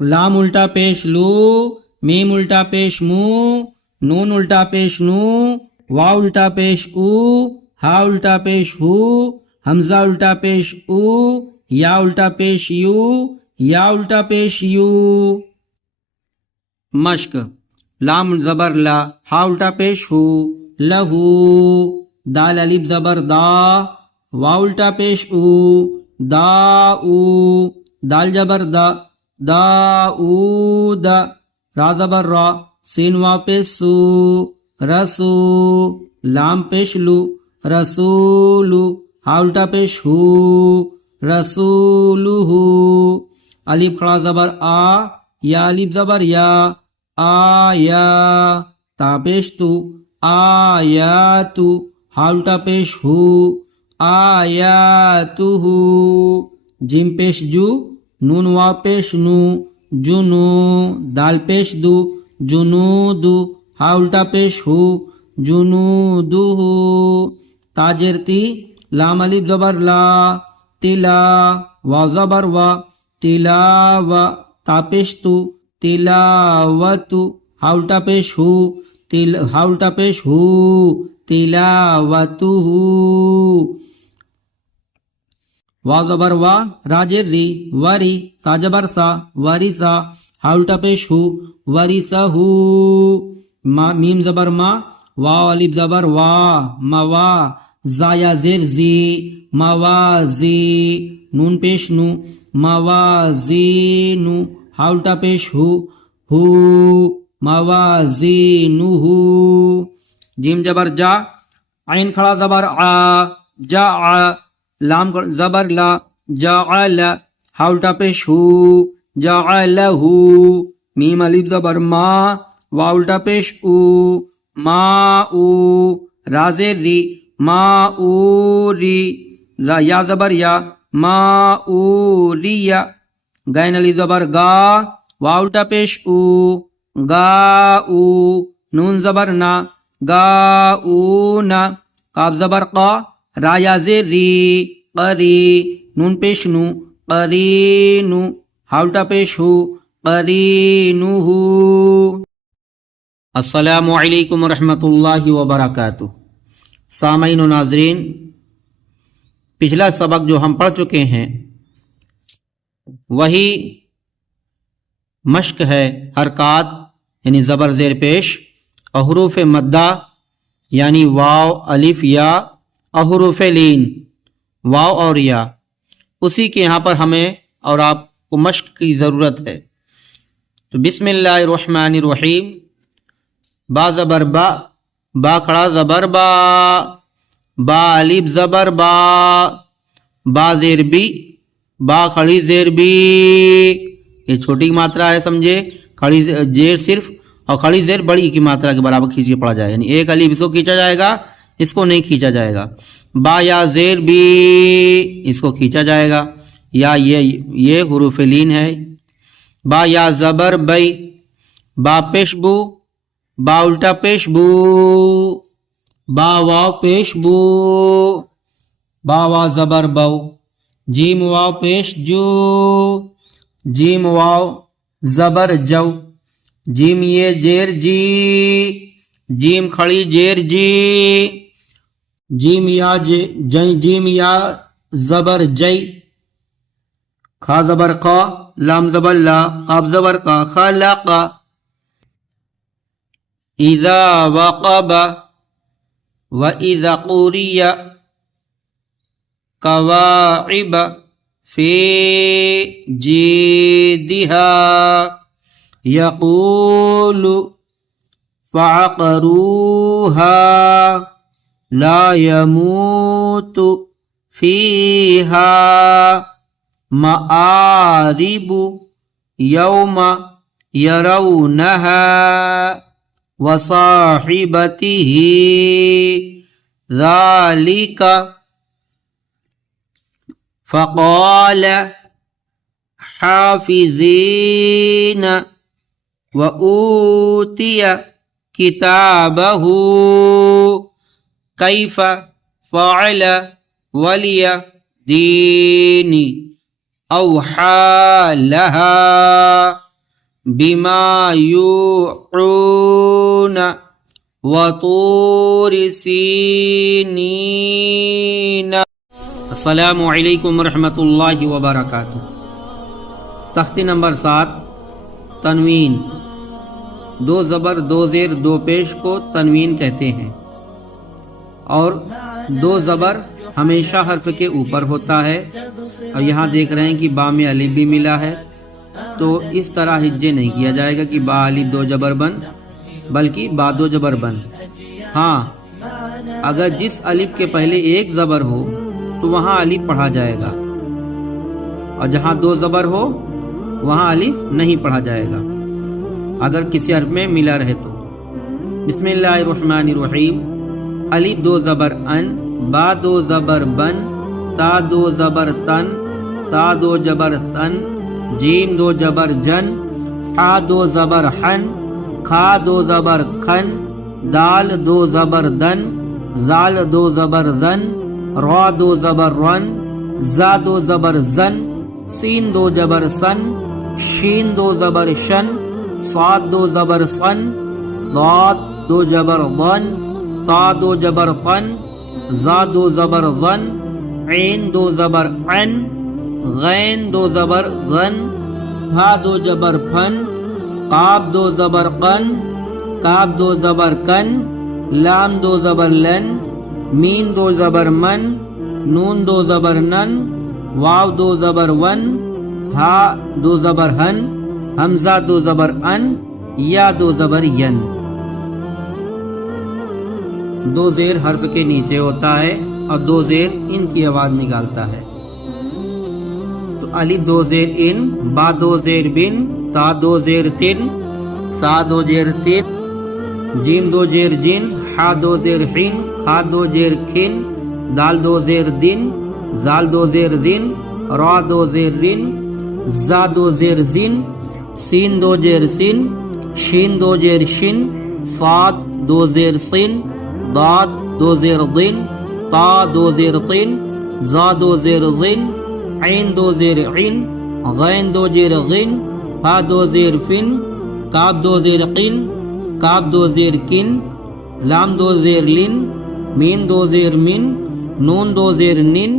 لام الٹا پیش لو، میم الٹا پیش مو، نون الٹا پیش نو، واو الٹا پیش او، ہا الٹا پیش ہو، حمزہ الٹا پیش او، یا الٹا پیش یو، یا الٹا پیش یو۔ مشق: لام زبر لا، ہا الٹا پیش ہو، لہو، دال الف زبر دا، واو الٹا پیش او، دا او، دال زبر دا، دا او دا، را زبر را، سین وا پیش سو، رسو، لام پیش لو، رسولو، ہا الٹا پیش ہو، رسولو، الف کھڑا زبر آ، یا الف زبر یا، آیا، تا پیش تو، آیاتو، ہا الٹا پیش ہو، آیاتو، جیم پیش جو، نون وا پیش نو، جنو، دال پیش دو، جنودو، ہا الٹا پیش ہو، جنودو، تاجر تی، لام الف زبر لا، تلا، واو زبر وا، تلاوا، تا پیش تو، تلاوتو، ہا الٹا پیش ہو، ہا الٹا پیش ہو، تلاوتو، واو زبر وا، را زیر ری، وری، تا زبر سا، ورثا، ہا الٹا پیش ہو، ورثہو، میم زبر ما، واو الف زبر وا، موا، زا یا زیر زی، موازی، نون پیش نو موازینو ہا الٹا پیش ہو موازینو جیم زبر جا عین کھڑا زبر آ جا لام زبر لا جعل ہا الٹا پیش ہو جعلہ میم الف زبر ما وا الٹا پیش او ما او را زیر ری ما او ری یا زبر یا ما او ریا غین الف زبر گا وا الٹا پیش او گا او نون زبر نا گا او نا قاف زبر قا را یا زیر ری قری نون پیش نو قرینو ہا الٹا پیش ہو قرینو. السلام علیکم ورحمۃ اللہ وبرکاتہ. سامعین و ناظرین، پچھلا سبق جو ہم پڑھ چکے ہیں وہی مشق ہے حرکات یعنی زبر زیر پیش اور حروف مدہ یعنی واو الف یا اور حروف لین واو اور یا. اسی کے یہاں پر ہمیں اور آپ کو مشق کی ضرورت ہے. تو بسم اللہ الرحمن الرحیم. با زبر با، با کھڑا زبر با، با الف زبر با، با زیر بی، با کھڑی زیر بی. یہ چھوٹی ماترا ہے سمجھے، کھڑی زیر صرف اور کھڑی زیر بڑی کی ماترا کے برابر کھینچ کے پڑھا جائے، یعنی ایک الف اس کو کھینچا جائے گا، اس کو نہیں کھینچا جائے گا. با یا زیر بی اس کو کھینچا جائے گا، یا یہ حروف لین ہے. با یا زبر بئی، با پیش بو، با الٹا پیش بو، با واو پیش بو، با واو زبر بو. جیم واو پیش جو، جیم واو زبر جو. جیم یہ جیر جی، جیم کھڑی جیر جی. جیم یا جیم یا زبر جئی. کھا زبر قا، لام زبر لا، قاف زبر کا، خلق. اذا وقب واذا قرئ کواعب فی جیدها یقول فعقروها لا يموت فيها مآرب يوم يرونها وصاحبته ذلك فقال حافظين وأوتي كتابه كيف فعل ولي دين أوحى لها بما يوعون وطور سینین. السلام علیکم ورحمۃ اللہ وبرکاتہ. تختی نمبر 7 تنوین. دو زبر دو زیر دو پیش کو تنوین کہتے ہیں، اور دو زبر ہمیشہ حرف کے اوپر ہوتا ہے. اور یہاں دیکھ رہے ہیں کہ با میں الف بھی ملا ہے، تو اس طرح ہجے نہیں کیا جائے گا کہ با الف دو جبر بن، بلکہ با دو جبر بن. ہاں اگر جس الف کے پہلے ایک زبر ہو تو وہاں الف پڑھا جائے گا، اور جہاں دو زبر ہو وہاں الف نہیں پڑھا جائے گا اگر کسی حرف میں ملا رہے تو. بسم اللہ الرحمن الرحیم. الف دو زبر ان، با دو زبر بن، تا دو زبر تن، سا دو جبر تن، جیم دو جبر جن، حا دو زبر حن، کھا دو زبر کھن، دال دو زبر دن، زال دو زبر زن، را دو زبر رن، زا دو زبر زن، سین دو جبر سن، شین دو زبر شن، صاد دو زبر سن، ضاد دو جبر ضن، طا دو جبر طن، زا دو زبر ظن، عین دو زبر عن، غین دو زبر غن، ہا دو جبر پھن، قاف دو زبر قن، کاف دو زبر کن، لام دو زبر لن، مین دو زبر من، نون دو زبر نن، واو دو زبر ون، ہا دو زبر ہن، حمزہ دو زبر ان، یا دو زبر ین۔ دو زیر حرف کے نیچے ہوتا ہے اور دو زیر ان کی آواز نکالتا ہے۔ تو الف دو زیر ان، با دو زیر بن، تا دو زیر تن، سا دو زیر تن، جیم دو زیر جن، ہا دو زیر حین، کھا دو زیر کھن، دال دو زیر دن، زال دو زیر دن، را دو زیر رن، زا دو زیر زن، سین دو زیر سن، شین دو زیر شن، صاد دو زیر سن، ضاد دو زیر ضن، طا دو زیر طن، زا دو زیر ضن، عین دو زیر عن، غین دو زیر غن، فا دو زیر فن، کاف دو زیر قن، کاف دو زیر کن، لام دو زیر لن، میم دو زیر من، نون دو زیر نن،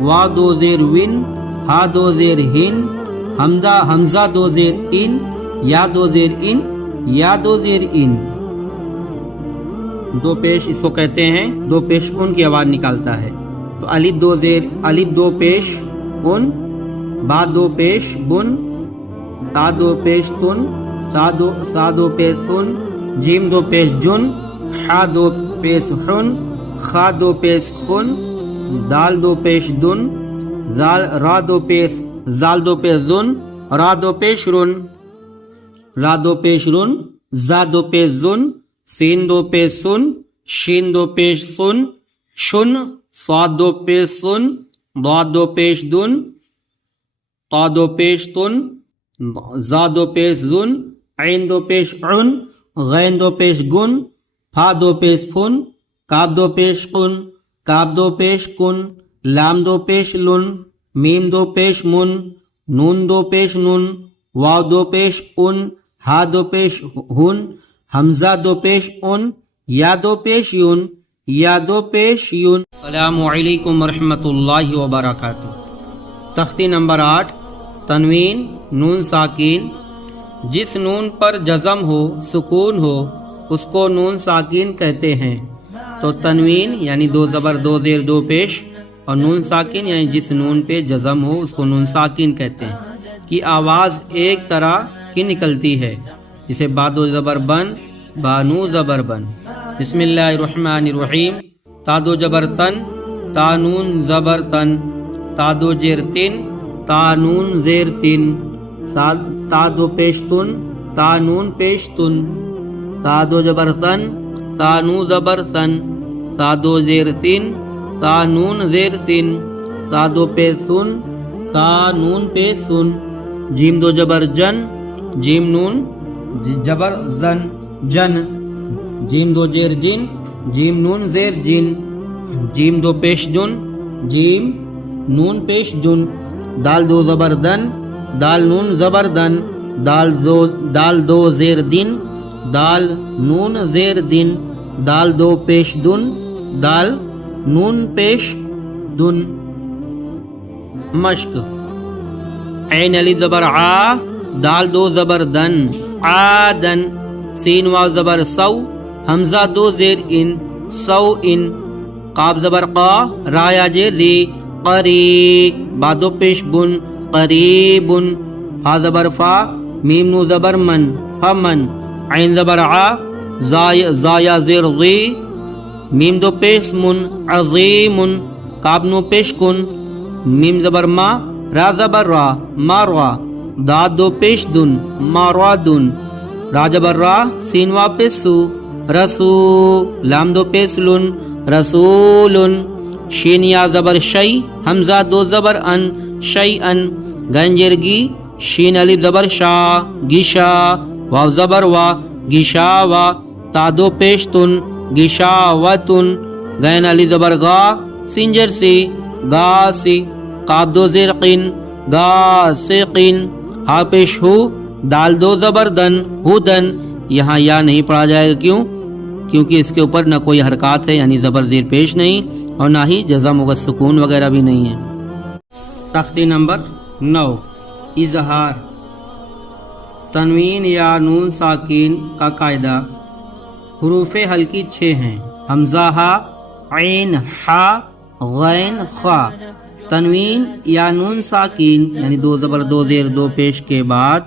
وا دو زیر ون، ہا دو زیر ہن، حمزہ دو زیر ان، یا دو زیر ان، یا دو زیر ان۔ دو پیش اس کو کہتے ہیں، دو پیش ان کی آواز نکالتا ہے۔ تو الف دو زیر، الف دو پیش ان، با دو پیش بن، تا دو پیش تن، سا دو پیش سن، جیم دو پیش جن، ہا دو پیش حن، خا دو پیش خن، دال دو پیش دن، را دو پیش زال دو پیش زن، را دو پیش رن، را دو پیش رن، زا دو پیش زن، سین دو پیش سن، شین دو پیش سن، شن، صاد دو پیش سن، ضاد دو پیش دن، طا دو پیش تن، زا دو پیش زن، عین دو پیش عن، غین دو پیش گن، پھا دو پیش فن، کاف دو پیش قن، کاف دو پیش کن، لام دو پیش لن، میم دو پیش من، نون دو پیش نن، واو دو پیش ان، ہا دو پیش ہن، حمزہ دو پیش ان، یا دو پیش یون، یا دو پیش یون۔ السلام علیکم ورحمۃ اللہ وبرکاتہ۔ تختی نمبر 8، تنوین نون ساکین۔ جس نون پر جزم ہو، سکون ہو، اس کو نون ساکین کہتے ہیں۔ تو تنوین یعنی دو زبر دو زیر دو پیش، اور نون ساکن یعنی جس نون پہ جزم ہو اس کو نون ساکن کہتے ہیں، کی آواز ایک طرح کی نکلتی ہے، جسے با دو زبر بن، بانو زبر بن۔ بسم اللہ الرحمن الرحیم۔ تا دو جبر تن، تا نون زبر تن، تا دو زیر تن، تا نون زیر تن، تا دو پیش تن، تا نون پیش تن، تا دو جبر تن، تا نو زبر سن، تا دو زیر سن، تا نون زیر سن، تا دو پیش سن، تا نون پیش سن، جیم دو جبر جن، جیم نون جبر زن، جن، جیم دو زیر جن، جیم نون زیر جن، جیم دو پیش جن، جیم نون پیش جن، دال دو زبر دن، دال نون زبر دن، دال دو زیر دن، دال نون زیر دن، دال دو پیش دن، دال نون پیش دن۔ مشق۔ عین الف زبر عا، دال دو زبر دن، عادن، سین واو زبر سو، حمزہ دو زیر ان، سو ان، قاف زبر قا، را یا زیر ری، قری، با دو پیش بن، قریبن، ہا زبر فا، میم نو زبر من، فمن، عین زبر ع، زا یا زیر غی، میم دو پیش من، عظیم، کاف نو پیش کن، میم زبر ما، را زبر را، ماروا، داد دو پیش دن، مارادن، را زبر را، سین وا پیش سو، رسو، لام دو پیش لن، رسولن، شین یا زبر شی، حمزہ دو زبر ان، شی ان، گنجرگی، شین الف زبر شا، گشا، واو زبر وا، گشاوا، تا دو پیش تن، گشاوتن، غین الف زبر غا، سنجر سی، گاسی، قاف دو زیر قن، گاسقن، ہا پیش ہو، دال دو زبر دن، ہدن، یہاں یا نہیں پڑھا جائے گا، کیونکہ اس کے اوپر نہ کوئی حرکات ہے یعنی زبر زیر پیش نہیں، اور نہ ہی جزم و سکون وغیرہ بھی نہیں ہے۔ تختی نمبر 9، اظہار۔ تنوین یا نون ساکین کا قاعدہ: حروف ہلکی 6 ہیں، حمزہ ہا، عین ہا، غین خا۔ تنوین یا نون ساکین یعنی دو زبر دو زیر دو پیش کے بعد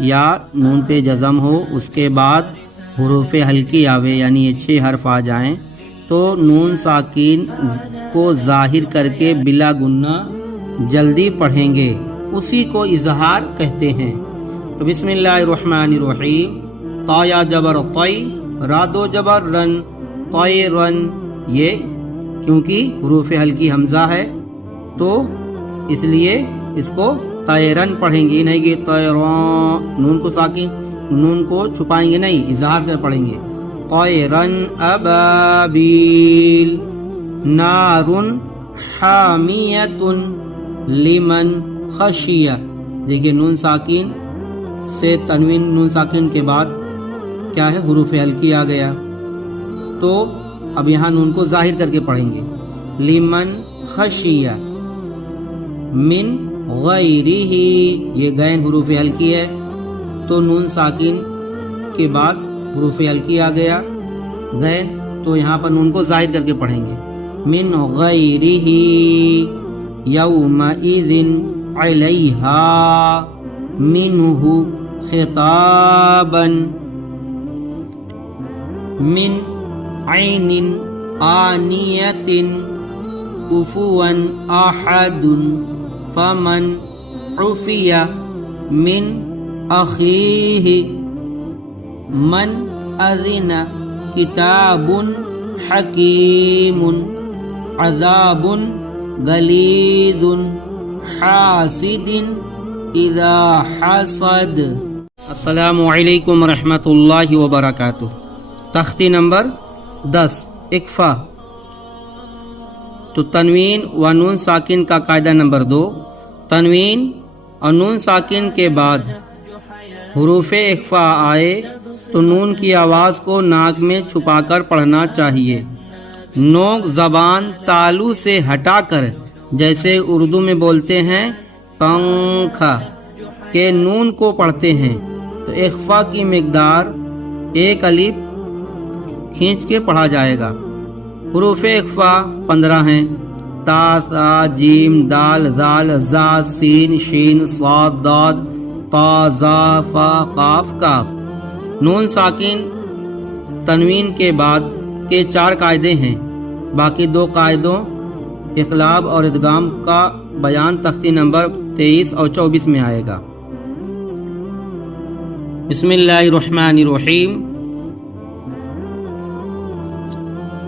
یا نون پہ جزم ہو، اس کے بعد حروف ہلکی آوے یعنی یہ 6 حرف آ جائیں تو نون ساکین کو ظاہر کر کے بلا گنہ جلدی پڑھیں گے، اسی کو اظہار کہتے ہیں۔ تو بسم اللہ الرحمن الرحیم، تا یا جبر طی، را دو جبر رن، طی رن، یہ کیونکہ حروف ہلکی حمزہ ہے تو اس لیے اس کو طیرن پڑھیں گے، نہیں کہ طیران، نون کو ساکن نون کو چھپائیں گے نہیں، اظہار کر پڑھیں گے۔ طیرن ابابیل، نارن حامیۃ لمن خشیہ، دیکھیے نون ساکن سے تنوین نون ساکن کے بعد کیا ہے حروف ہلکی آ گیا تو اب یہاں نون کو ظاہر کر کے پڑھیں گے۔ لمن خشیہ، من غیرہ، یہ غین حروف ہلکی ہے تو نون ساکن کے بعد حروف ہلکی آ گیا غین، تو یہاں پر نون کو ظاہر کر کے پڑھیں گے۔ من غیرہ یومئذ علیہا منہ خطابا، من عین آنیۃ کفوا احد فمن عفی من اخیہ من اذن کتاب حکیم عذاب غلیظ حاسد اذا حسد۔ السلام علیکم ورحمۃ اللہ وبرکاتہ۔ تختی نمبر 10 اکفا۔ تو تنوین و نون ساکن کا قاعدہ نمبر 2، تنوین اور نون ساکن کے بعد حروف اکفا آئے تو نون کی آواز کو ناک میں چھپا کر پڑھنا چاہیے، نوک زبان تالو سے ہٹا کر، جیسے اردو میں بولتے ہیں پنکھا کے نون کو پڑھتے ہیں تو اخفا کی مقدار 1 الف کھینچ کے پڑھا جائے گا۔ حروف اخفا 15 ہیں، تا، ثا، جیم، دال، ذال، زا، سین، شین، صاد، داد، طا، ظا، فا، قاف، کاف۔ نون ساکن تنوین کے بعد کے 4 قاعدے ہیں، باقی 2 قاعدوں اقلاب اور ادغام کا بیان تختی نمبر 23 اور 24 میں آئے گا۔ بسم اللہ الرحمن الرحیم۔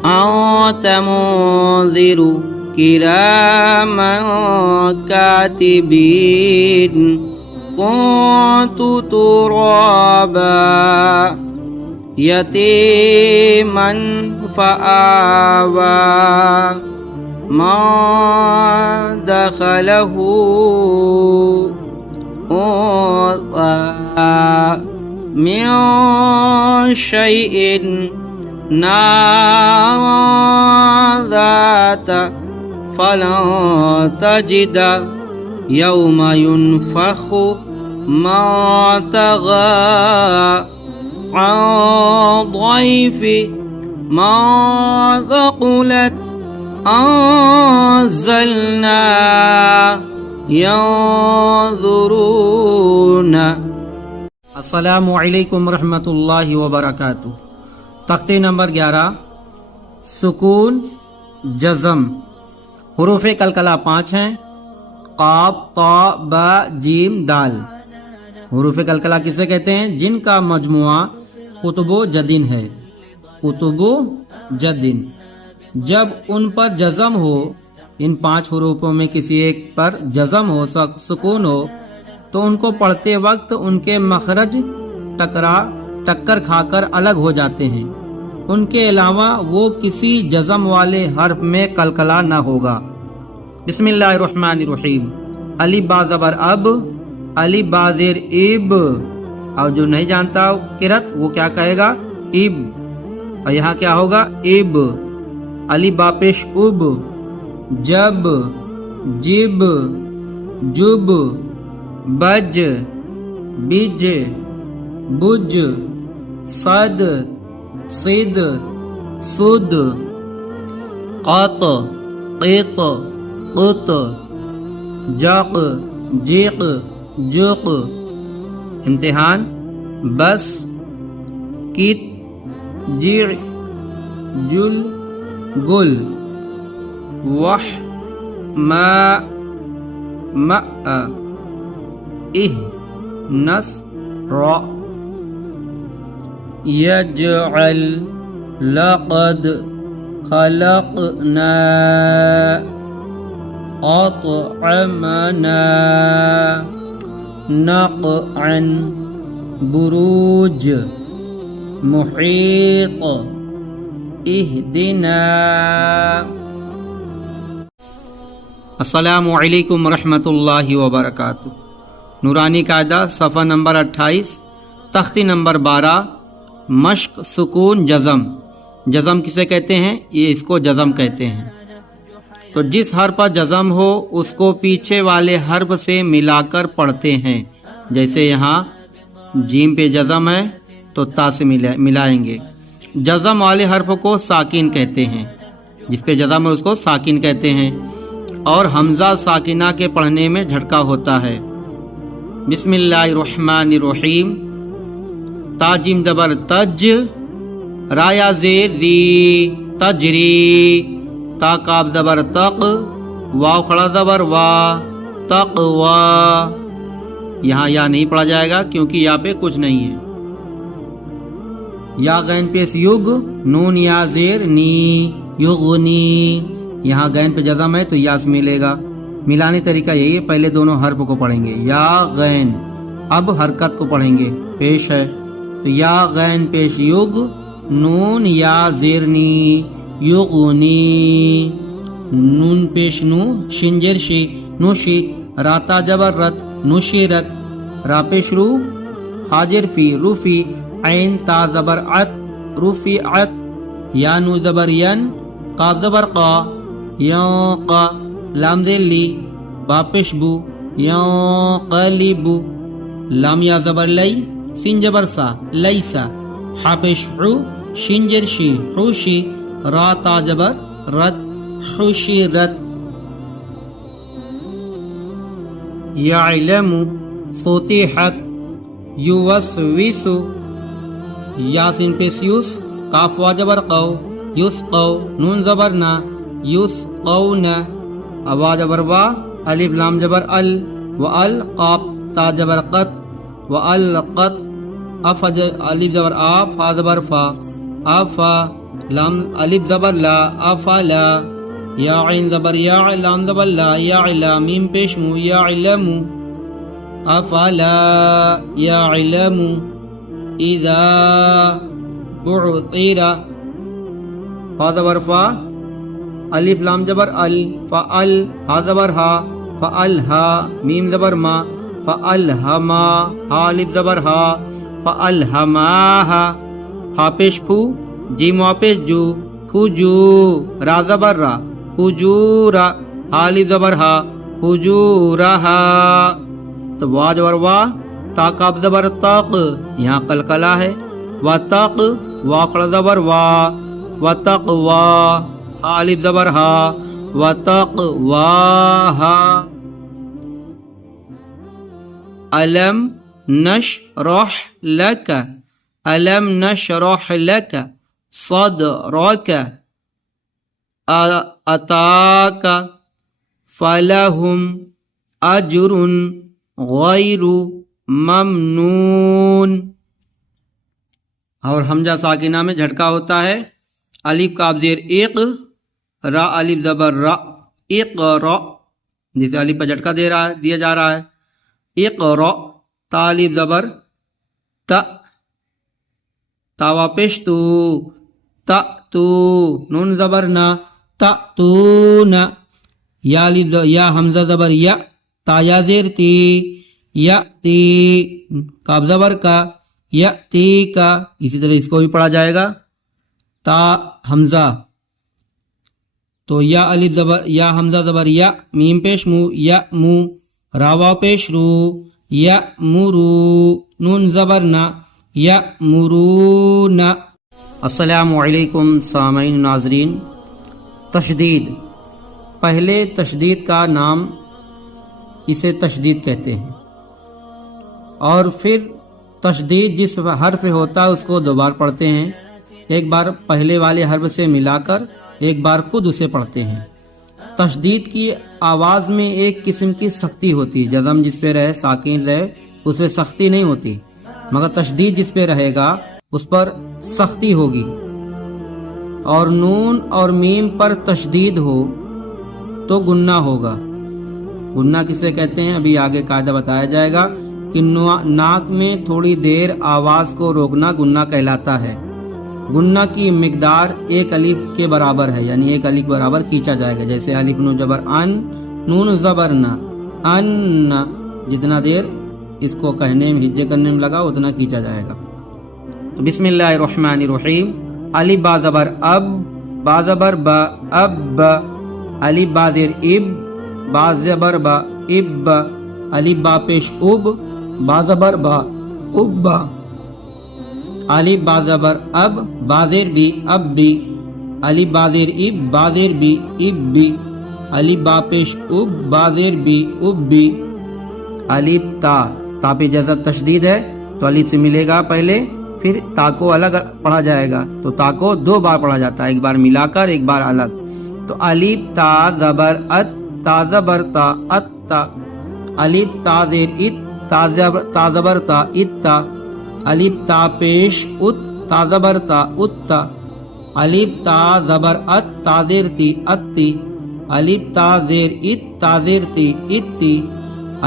أَنْتَ مُنذِرُ كِرَامًا كَاتِبِينَ كُنتُ تُرَابًا يَتِيمًا فَآوَى مَنْ دَخَلَهُ أُنثى مِنْ شَيْءٍ نارا ذات فلن تجد يوم ينفخ ما تغى عن ضيف ما ثقلت أنزلنا ينظرون۔ السلام علیکم ورحمۃ اللہ وبرکاتہ۔ تختی نمبر 11 سکون جزم۔ حروف کلکلہ 5 ہیں، قاف، طا، با، جیم، دال۔ حروف کلکلہ کسے کہتے ہیں؟ جن کا مجموعہ قطب و جدن ہے، قطب و جدن۔ جب ان پر جزم ہو، ان 5 حروفوں میں کسی ایک پر جزم ہو، سکون ہو، تو ان کو پڑھتے وقت ان کے مخرج ٹکر کھا کر الگ ہو جاتے ہیں، ان کے علاوہ وہ کسی جزم والے حرف میں قلقلہ نہ ہوگا۔ بسم اللہ الرحمن الرحیم۔ الف با زبر اب، الف با زیر اب، اور جو نہیں جانتا قرأت وہ کیا کہے گا؟ اب، اور یہاں کیا ہوگا؟ اب۔ الف با پیش اب، جب، جب، جب، بج، بج، بج، صد، صد، سد، قط، قط، قط، جق جیق جوق. امتحان بس کت جیع جل گل وح ما مأ اہ نس را. یجعل لقد خلقنا اطعمنا نقعا بروج محیط اہدنا. السلام علیکم ورحمۃ اللہ وبرکاتہ. نورانی قاعدہ صفحہ نمبر 28 تختی نمبر 12. مشق سکون جزم. جزم کسے کہتے ہیں؟ یہ اس کو جزم کہتے ہیں. تو جس حرف پر جزم ہو اس کو پیچھے والے حرف سے ملا کر پڑھتے ہیں. جیسے یہاں جیم پہ جزم ہے تو تا سے ملائیں گے. جزم والے حرف کو ساکن کہتے ہیں. جس پہ جزم ہے اس کو ساکن کہتے ہیں. اور حمزہ ساکنہ کے پڑھنے میں جھٹکا ہوتا ہے. بسم اللہ الرحمن الرحیم. تا جیم زبر تج را یا زیر ری تجری. تا کاف زبر تق واو کھڑا زبر وا تقوا. یہاں یا نہیں پڑھا جائے گا کیونکہ یہاں پہ کچھ نہیں ہے. یا غین پیش یگ نون یا زیر نی یغنی. یہاں غین پہ جزم ہے تو یا سے ملے گا. ملانے طریقہ یہی ہے، پہلے دونوں حرف کو پڑھیں گے یا غین. اب حرکت کو پڑھیں گے. پیش ہے تو یا غین پیش یگ نون یا زیر نی یغنی. نون پیش نو شنجر شی نوشی. راتا جبر رت نشرت. را پیش رو حاجر فی روفی. عین تا زبر عت رفعت. یا نو زبر ین قاف زبر قا یاقا. لام زیر لی با پیش بو یاقلبو. لام یا زبر لی سین جبر سا لیسا. حا پیش حو شنجر شی حوشی. را تا جبر رت حشرت. یعلم فتحت یوسوس. یاسین پیش یوس کاف وا جبر قو یسقو. نون زبر نا یسقون. وا جبر وا الف لام جبر ال و ال قاف تا جبر قط و القط. اف الف زبر آ فا زبر فا افا. لام الف زبر لا افلا. یا عین زبر یا لام زبر لا یعلا. میم پیش مو یعلم افلا یعلم اذا بعثر. فا زبر فا الف لام زبر ال فال. ہا زبر ہا فالہا. میم زبر ما فالہما. ہا الف زبر ہا فالہماہا. ہا پیش پھو جیم وا پیش جو فجو. را زبر را فجورا. ہا الف زبر ہا فجورہا. تو وا زبر وا تا کاف زبر تاق. یہاں قلقلہ ہے. وا تاق وا کھڑا زبر وا و تقوا. ہا الف زبر ہا و تقواہا. الم نشرح لک الم نشرح لک صدرک اتاک فلہم اجر غیر ممنون. اور حمزہ ساکنہ میں جھٹکا ہوتا ہے. الف کاف زیر ایک را الف زبر را اقرا. جسے الف پر جھٹکا دیا جا رہا ہے. اقرا. تا الف زبر تا تا وا پیش تو تا تو. نون زبر نا تا تو نا. یا الف یا حمزہ زبر یا تا یا زیر تی یا تی. کاف زبر کا یا تی کا. اسی طرح اس کو بھی پڑھا جائے گا. تا حمزہ تو یا الف زبر یا حمزہ زبر یا. میم پیش مو یا مو. راوا پیش رو یا مرو. نون زبر نا یا مرون. السلام علیکم سامعین ناظرین. تشدید. پہلے تشدید کا نام اسے تشدید کہتے ہیں۔ اور پھر تشدید جس حرف پہ ہوتا ہے اس کو دو بار پڑھتے ہیں، ایک بار پہلے والے حرف سے ملا کر، ایک بار خود اسے پڑھتے ہیں۔ تشدید کی آواز میں ایک قسم کی سختی ہوتی ہے، جزم جس پہ رہے، ساکن رہے، اس پہ سختی نہیں ہوتی، مگر تشدید جس پہ رہے گا اس پر سختی ہوگی۔ اور نون اور میم پر تشدید ہو تو گنہ ہوگا۔ گنہ کسے کہتے ہیں ابھی آگے قاعدہ بتایا جائے گا کہ ناک میں تھوڑی دیر آواز کو روکنا گنہ کہلاتا ہے۔ گنہ کی مقدار ایک الف کے برابر ہے، یعنی ایک الف برابر کھینچا جائے گا، جیسے الف نون زبر ان، نون زبر نہ، ان، جتنا دیر اس کو کہنے میں ہجے کرنے میں لگا اتنا کھینچا جائے گا۔ تو بسم اللہ الرحمن الرحیم، الف با زبر اب، با زبر با، اب، الف با زیر اب، با زبر با، اب، الف با پیش اب، با زبر با، اب، الف با زبر اب، با زیر بی، اب بی، الف با زیر اب، با زیر بی، اب بی، الف با پیش اب، با زیر بی، اب بی، الف تا، تا پہ جزر تشدید ہے تو الف سے ملے گا پہلے، پھر تا کو الگ پڑھا جائے گا، تو تا کو دو بار پڑھا جاتا ہے، ایک بار ملا کر ایک بار الگ۔ تو الف تا زبر ات، تا زبر تا، ات تا، الف تا زیر ات، تا زبر تا، ات تا، الف تا پیش ات، تا زبر تا، ات تا، الف تا زبر ات، تا زیر تی، ات تی، الف تا زیر ات، تا زیر تی، ات تی،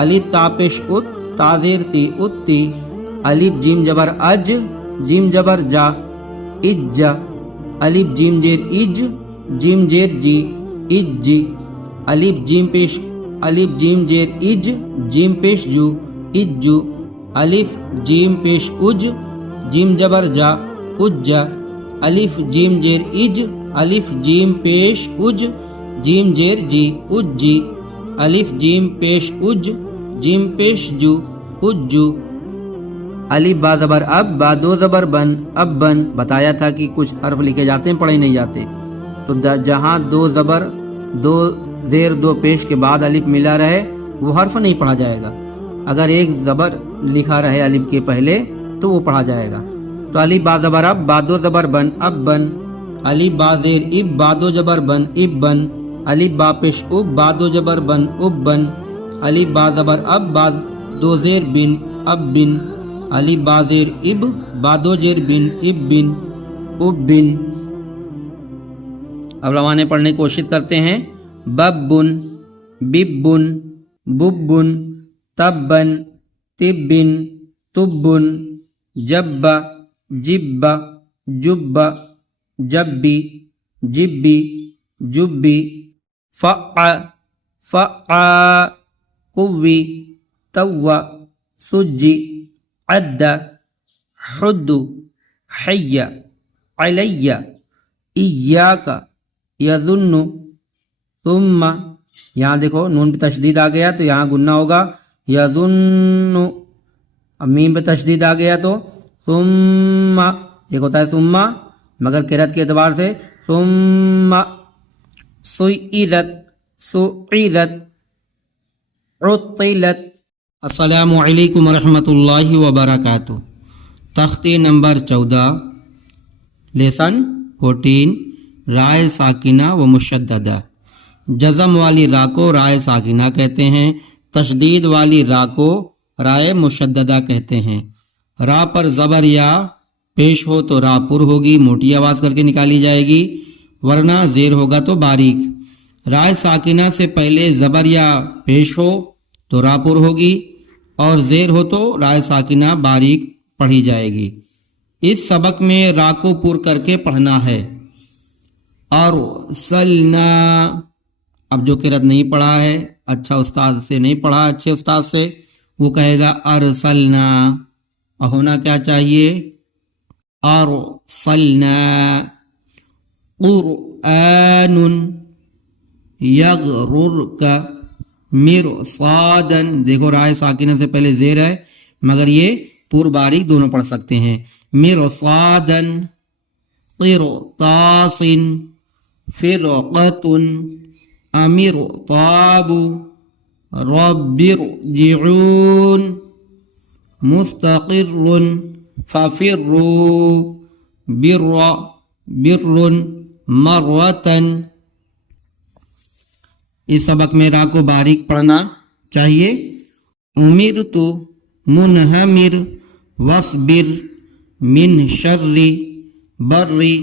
الف تا پیش ات، تا زیر تی، ات تی، الف جیم جبر اج، جیم جبر جا، اج، الف جیم جیر اج، جیم جیر جی، اج جی، الف جیم پیش، الف جیم جیر اج، جیم پیش جو، اج جو، الف جیم پیش اج، جیم جبر جا، اج جا، الف جیم جیر اج، الف جیم پیش اج، جیم جیر جی، اج جی، الف جیم پیش اج، جیم پیش جو، اج جو، الف با زبر اب، با دو زبر بن، اب بن، بتایا تھا کہ کچھ حرف لکھے جاتے ہیں پڑھے نہیں جاتے، تو جہاں دو زبر، دو زیر دو پیش کے بعد الف ملا رہے وہ حرف نہیں پڑھا جائے گا، اگر ایک زبر لکھا رہے الف کے پہلے تو وہ پڑھا جائے گا۔ تو الف با زبر اب، با دو زبر بن، اب بن، الف با زیر اب، با دو زبر بن، اب بن، الف با پیش اب، با دو زبر بن، اب بن، الف با زبر اب، با دو زیر بن، اب بن، الف با زیر اب، با دو زیر بن، اب بن، اب بن۔ اب روانے پڑھنے کی کوشش کرتے ہیں۔ ببن، ببن، ببن، تبن، تبن، تبن، جب، جب، جب، جبی، جبی، جبی، فع، فع، قوی، تو، سجی، عد، حد، حی، علی، ایاک، یظن، ثم، یہاں دیکھو نون پہ تشدید آ گیا تو یہاں گنہ ہوگا، یظن، اب میم پہ تشدید آ گیا تو ثم، ایک ہوتا ہے ثم مگر قرأت کے اعتبار سے، ثم سئلت، سئلت، عطلت۔ السلام علیکم ورحمۃ اللہ وبرکاتہ۔ تختی نمبر 14، لیسن 14، رائے ساکنہ و مشددہ۔ جزم والی را کو رائے ساکنہ کہتے ہیں، تشدید والی را کو رائے مشددہ کہتے ہیں۔ را پر زبر یا پیش ہو تو را پر ہوگی، موٹی آواز کر کے نکالی جائے گی، ورنہ زیر ہوگا تو باریک۔ رائے ساکنہ سے پہلے زبر یا پیش ہو تو را پر ہوگی، اور زیر ہو تو رائے ساکنہ باریک پڑھی جائے گی۔ اس سبق میں را کو پر کر کے پڑھنا ہے۔ اور سلنا، اب جو قرأت نہیں پڑھا ہے، اچھا استاد سے نہیں پڑھا، اچھے استاد سے، وہ کہے گا ارسلنا، اور ہونا کیا چاہیے؟ ارسلنا، قرآن یغررک مرصادا، دیکھو رائے ساکنہ سے پہلے زیر ہے مگر یہ پور باریک دونوں پڑھ سکتے ہیں۔ مرصادا، قرطاس، فرقۃ، امرطاب، رب ارجعون مستقر ففروا بر مرتن. اس سبق میں را کو باریک پڑھنا چاہیے. امرت منہمر واصبر من شر بری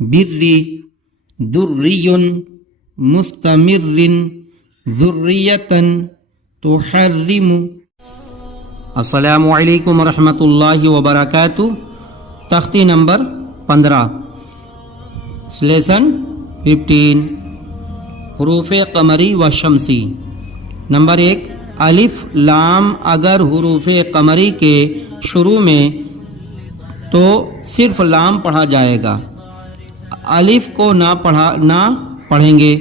بری دری مستمر ذریتا تحرم. السلام علیکم ورحمۃ اللہ وبرکاتہ. تختی نمبر 15 لیسن 15 حروف قمری و شمسی. نمبر 1 الف لام. اگر حروف قمری کے شروع میں تو صرف لام پڑھا جائے گا، الف کو نہ پڑھیں گے.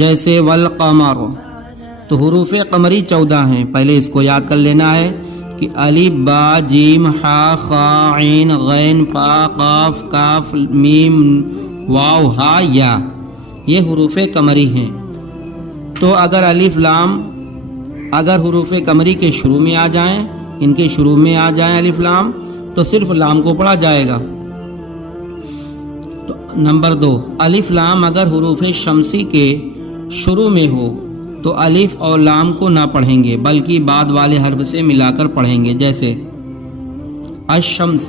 جیسے والقمر، تو حروف قمری 14 ہیں. پہلے اس کو یاد کر لینا ہے کہ الف با جیم ہا خا عین غین فا قاف کاف میم واو ہا یا، یہ حروف قمری ہیں. تو اگر الف لام اگر حروف قمری کے شروع میں آ جائیں، ان کے شروع میں آ جائیں الف لام، تو صرف لام کو پڑھا جائے گا. تو نمبر 2 الف لام اگر حروف شمسی کے شروع میں ہو تو الف اور لام کو نہ پڑھیں گے، بلکہ بعد والے حرف سے ملا کر پڑھیں گے. جیسے الشمس.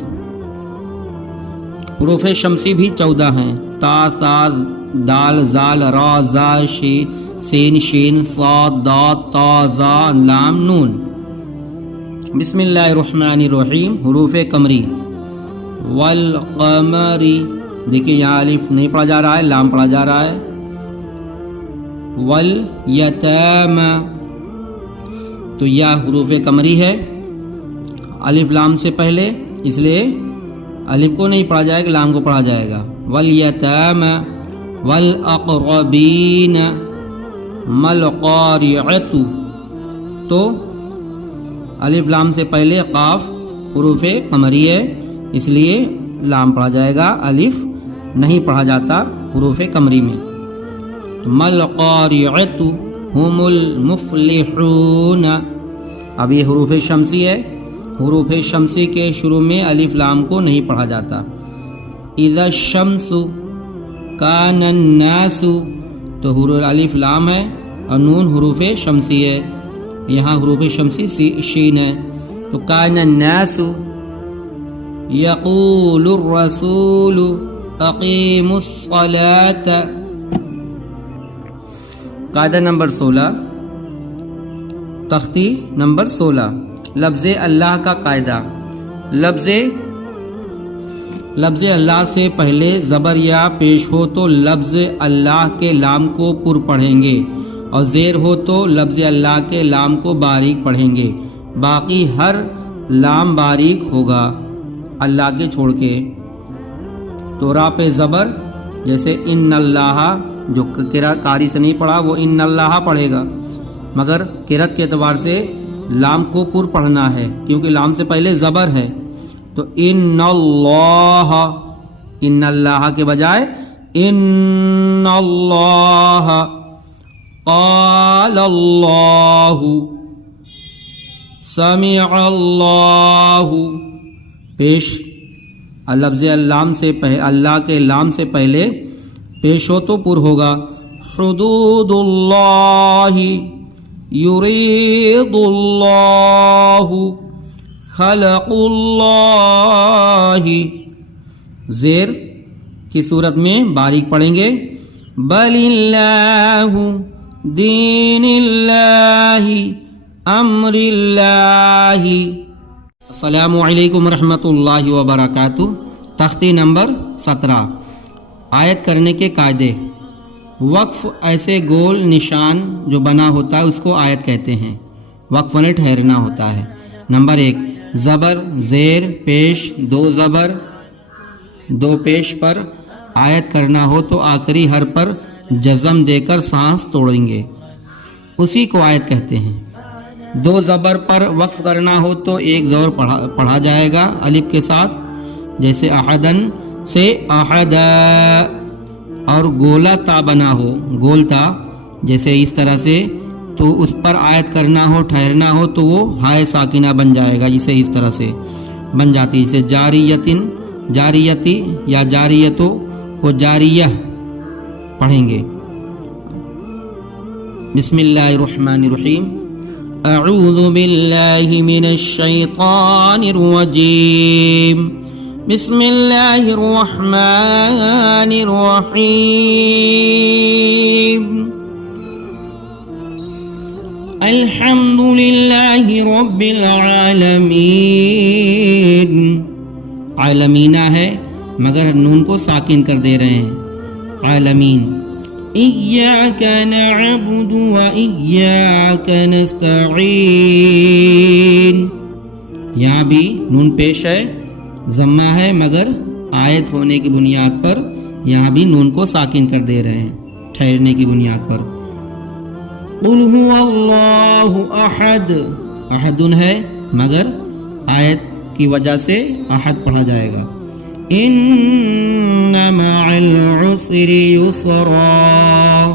حروف شمسی بھی 14 ہیں. تا سا دال زال را زا سین شین صاد داد تا زا لام نون. بسم اللہ الرحمن الرحیم. حروف قمری. والقمری، دیکھیے یہاں الف نہیں پڑھا جا رہا ہے، لام پڑھا جا رہا ہے. والیتام، تو یہ حروف قمری ہے، الف لام سے پہلے، اس لیے الف کو نہیں پڑھا جائے گا، لام کو پڑھا جائے گا. والیتام والاقربین مالقارعۃ، تو الف لام سے پہلے قاف حروف قمری ہے، اس لیے لام پڑھا جائے گا، الف نہیں پڑھا جاتا حروف قمری میں. مالقارعۃ هم المفلحون. اب یہ حروف شمسی ہے، حروف شمسی کے شروع میں الف لام کو نہیں پڑھا جاتا. اذا الشمس کان الناس، تو حروف الف لام ہے اور نون حروف شمسی ہے، یہاں حروف شمسی شین ہے. تو کان الناس یقول الرسول اقیموا الصلاۃ. قاعدہ نمبر 16 تختی نمبر 16 لفظ اللہ کا قاعدہ. لفظ اللہ سے پہلے زبر یا پیش ہو تو لفظ اللہ کے لام کو پر پڑھیں گے، اور زیر ہو تو لفظ اللہ کے لام کو باریک پڑھیں گے. باقی ہر لام باریک ہوگا اللہ کے چھوڑ کے. تو را پہ زبر، جیسے ان اللہ، جو قرأت قاری سے نہیں پڑھا وہ ان اللہ پڑھے گا، مگر قرأت کے اعتبار سے لام کو پر پڑھنا ہے کیونکہ لام سے پہلے زبر ہے. تو ان اللہ کے بجائے ان اللہ. قال اللہ، سمع اللہ. پیش لفظ اللہ کے لام سے پہلے پیش ہو تو پر ہوگا. حدود اللہ، یرید اللہ، خلق اللہ. زیر کی صورت میں باریک پڑھیں گے. بل اللہ، دین اللہ، امر اللہ. السلام علیکم ورحمۃ اللہ وبرکاتہ. تختی نمبر 17 آیت کرنے کے قاعدے. وقف ایسے گول نشان جو بنا ہوتا ہے اس کو آیت کہتے ہیں. وقف نے ٹھہرنا ہوتا ہے. نمبر 1 زبر زیر پیش، 2 زبر 2 پیش پر آیت کرنا ہو تو آخری حرف پر جزم دے کر سانس توڑیں گے، اسی کو آیت کہتے ہیں. 2 زبر پر وقف کرنا ہو تو 1 زبر پڑھا جائے گا الف کے ساتھ، جیسے احدن سے احدا. اور گولا تا بنا ہو، گول تا، جیسے اس طرح سے تو اس پر آیت کرنا ہو، ٹھہرنا ہو تو وہ ہائے ساکنہ بن جائے گا، اسے اس طرح سے بن جاتی ہے، جیسے جاریتن، جاریتی یا جاریتو کو جاریہ پڑھیں گے۔ بسم اللہ الرحمن الرحیم، اعوذ باللہ من الشیطان الرجیم، بسم اللہ الرحمن الرحیم، الحمد للہ رب العالمین، عالمینہ ہے مگر نون کو ساکن کر دے رہے ہیں، عالمین، ایاک نعبد و ایاک نستعین، یہاں بھی نون پیش ہے، ضمہ ہے مگر آیت ہونے کی بنیاد پر یہاں بھی نون کو ساکن کر دے رہے ہیں، ٹھہرنے کی بنیاد پر۔ قل هو اللہ احد، احد ہے مگر آیت کی وجہ سے احد پڑھا جائے گا۔ ان مع العسر یسرا،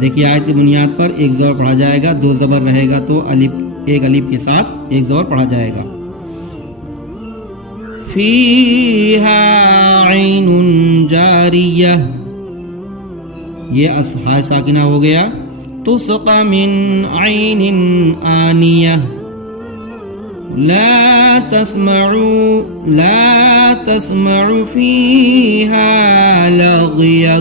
دیکھیے آیت کی بنیاد پر ایک زبر پڑھا جائے گا، دو زبر رہے گا تو ایک الف کے ساتھ ایک زبر پڑھا جائے گا۔ فیہا عین جاریہ، یہ ہائے ساکنہ ہو گیا، تسقى من عين آنية لا تسمع فيها لغيا۔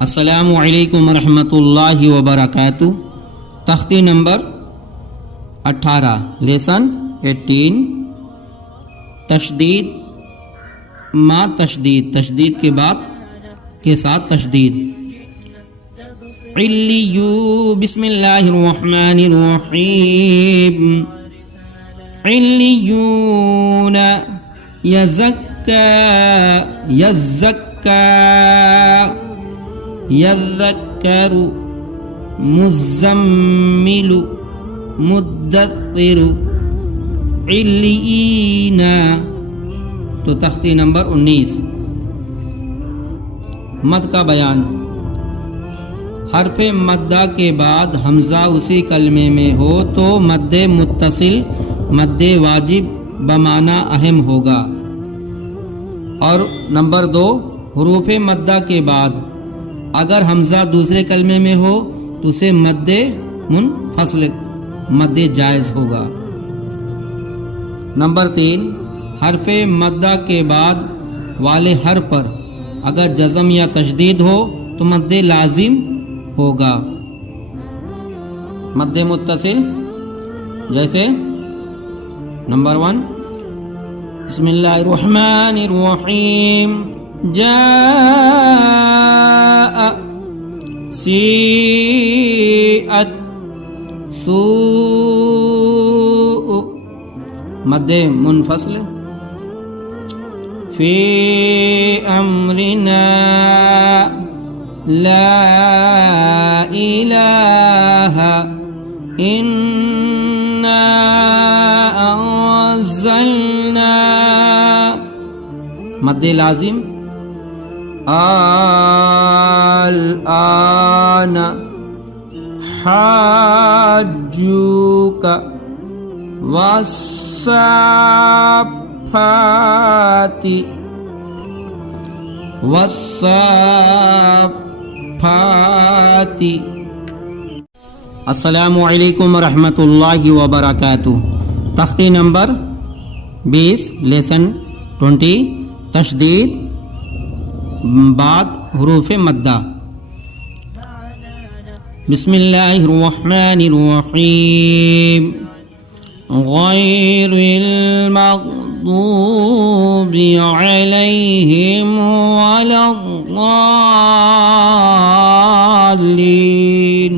السلام علیکم ورحمۃ اللہ وبرکاتہ، تختی نمبر 18، لیسن 18، تشدید ما تشدید، تشدید کے بعد کے ساتھ تشدید۔ علیو، بسم اللہ الرحمن الرحیم، علیون، یذکر، مزمل، مدثر، علیین۔ تو تختی نمبر 19، مد کا بیان۔ حرف مدہ کے بعد حمزہ اسی کلمے میں ہو تو مد متصل، مد واجب بمعنی اہم ہوگا۔ اور نمبر 2، حروف مدہ کے بعد اگر حمزہ دوسرے کلمے میں ہو تو اسے مد منفصل، مد جائز ہوگا۔ نمبر 3، حرف مدہ کے بعد والے حرف پر اگر جزم یا تشدید ہو تو مد لازم ہوگا۔ مد متصل جیسے نمبر 1، بسم اللہ الرحمن الرحیم، جاء، سیئت، سوء، مد منفصل۔ فی امرنا لا الہ انا انزلنا، مد لازم۔ الآن حاجوک، والصافات، والصافات۔ السلام علیکم ورحمۃ اللہ وبرکاتہ، تختی نمبر 20، لیسن 20، تشدید بعد حروف مدہ۔ بسم اللہ الرحمن الرحیم، غیر المغضوب علیہم ولا الضالین،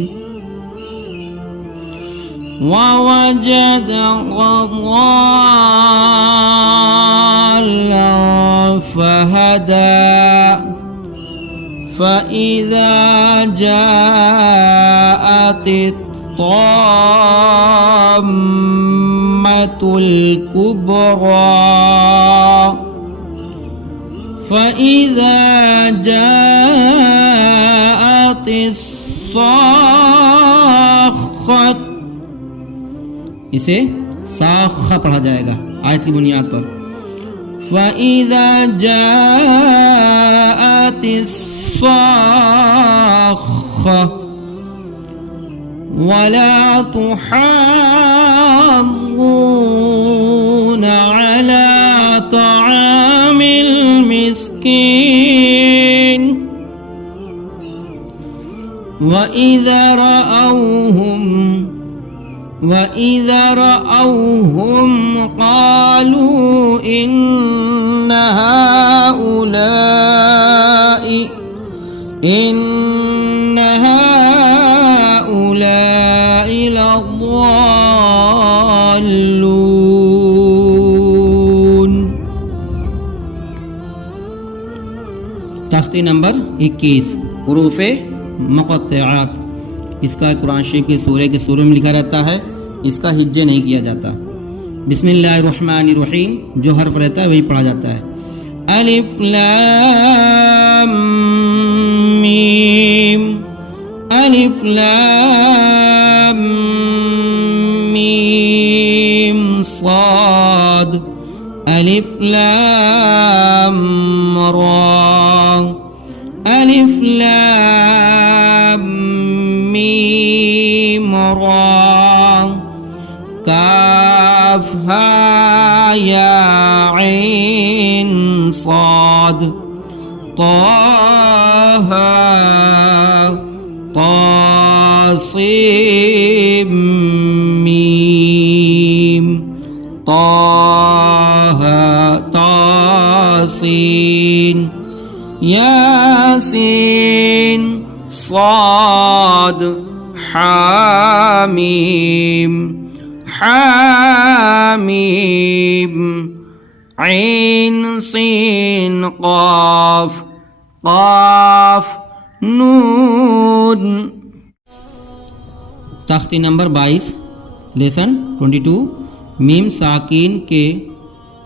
ووجد ضالا فہدى، فإذا جاءت الطامة الكبرى، فإذا جاءت صاخت، اسے صاخہ پڑھا جائے گا آیت کی بنیاد پر. فَإِذَا جَاءَتِ الصَّاخَّةُ وَلَا تُحَاضُّونَ عَلَى طَعَامِ الْمِسْكِينِ وَإِذَا رَأَوْهُمْ قَالُوا إِنَّ هَؤُلَاءِ لَضَالُّونَ. تختی نمبر 21 حروف مقطعات. اس کا قرآن شریف کے سورہ میں لکھا رہتا ہے، اس کا ہجے نہیں کیا جاتا. بسم اللہ الرحمن الرحیم، جو حرف رہتا ہے وہی پڑھا جاتا ہے. الف لام میم، الف لام میم صاد، الف لام را، الف لام میم را، کاف ہا یا عین صاد، طہ طاسیم میم، طہ طاسین، یاسین صاد حامیم، حامیم عین سین قاف، قاف نون. تختی نمبر 22 لیسن 22 میم ساکین کے